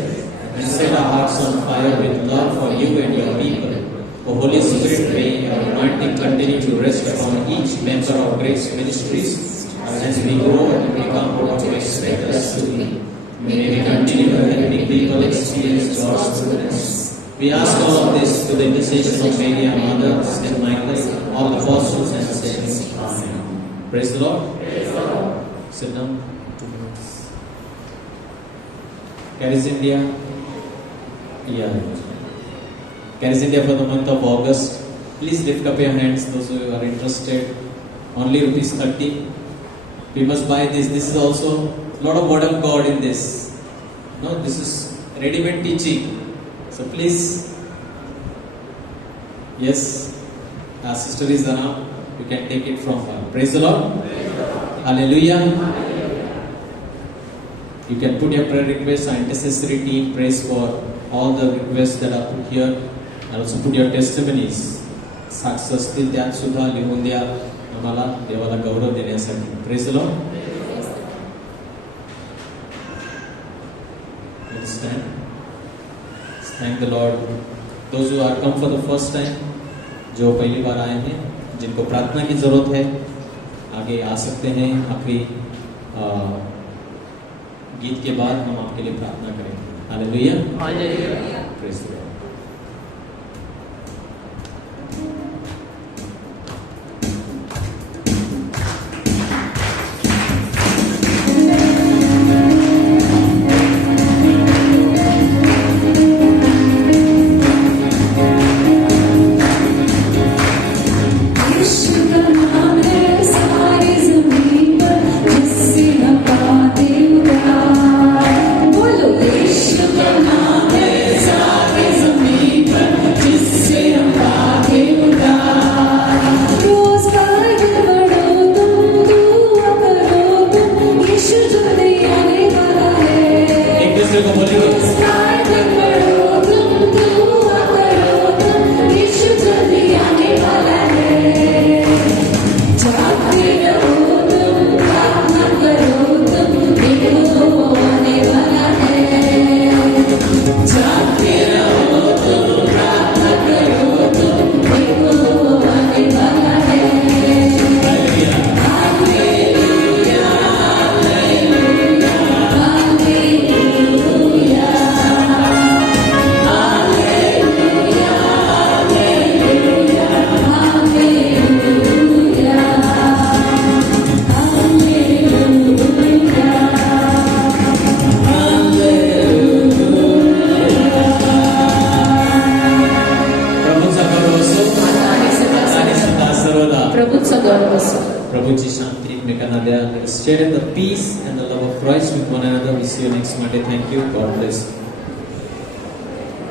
and set our hearts on fire with love for you and your people. O Holy Spirit, may your anointing continue to rest upon each member of Grace Ministries as we grow and become what you expect us to be. May we continue helping people experience God's goodness. We ask all of this through the intercession of Mary, our Mother, St. Michael, all the apostles and saints. Amen. Praise the Lord. Praise the Lord. Sit down. 2 minutes. Caris India. Yeah. Caris India for the month of August. Please lift up your hands, those who are interested. Only ₹30. We must buy this. This is also a lot of word of God in this. No, this is ready-made teaching. So please, yes, our sister is around. You can take it from her. Praise the Lord. Hallelujah. You can put your prayer requests. Our intercessory team prays for all the requests that are put here. And also put your testimonies. साक्ष असतील त्यात सुद्धा लिहून द्या आम्हाला देवाला गौरव देण्यासाठी. Praise the Lord. Let's stand. Thank the Lord. Those who are come for the first time, जो पहली बार आए हैं, जिनको प्रार्थना की जरूरत है, आगे आ सकते हैं. आखिरी गीत के बाद हम आपके लिए प्रार्थना करेंगे. Hallelujah. Hallelujah. Praise the Lord. यीशु का नाम है सारी ज़मीन पर, जिससे हम पाते उद्धार. बोलो यीशु का नाम है सारी ज़मीन पर, जिससे हम पाते उद्धार. रोज़ बाइबल पढ़ो तुम, दुआ करो तुम, यीशु जल्दी आने वाला है. एक दूसरे को बोलेंगे. रोज़ बाइबल पढ़ो तुम, दुआ करो तुम, यीशु जल्दी आने वाला है. जागते रहो तुम, प्रार्थना करो तुम, देखो वो आने वाला है. जागते रहो तुम, प्रार्थना करो तुम, देखो वो आने वाला है. हालेलुया, हालेलुया, हालेलुया, हालेलुया, प्रभूचा गौरव असो. आणि सदा सर्वदा प्रभूचा गौरव असो. प्रभूची शांती एकमेकांना द्या. Share the peace and the love of Christ with one another. We see you next Monday. Thank you. God bless.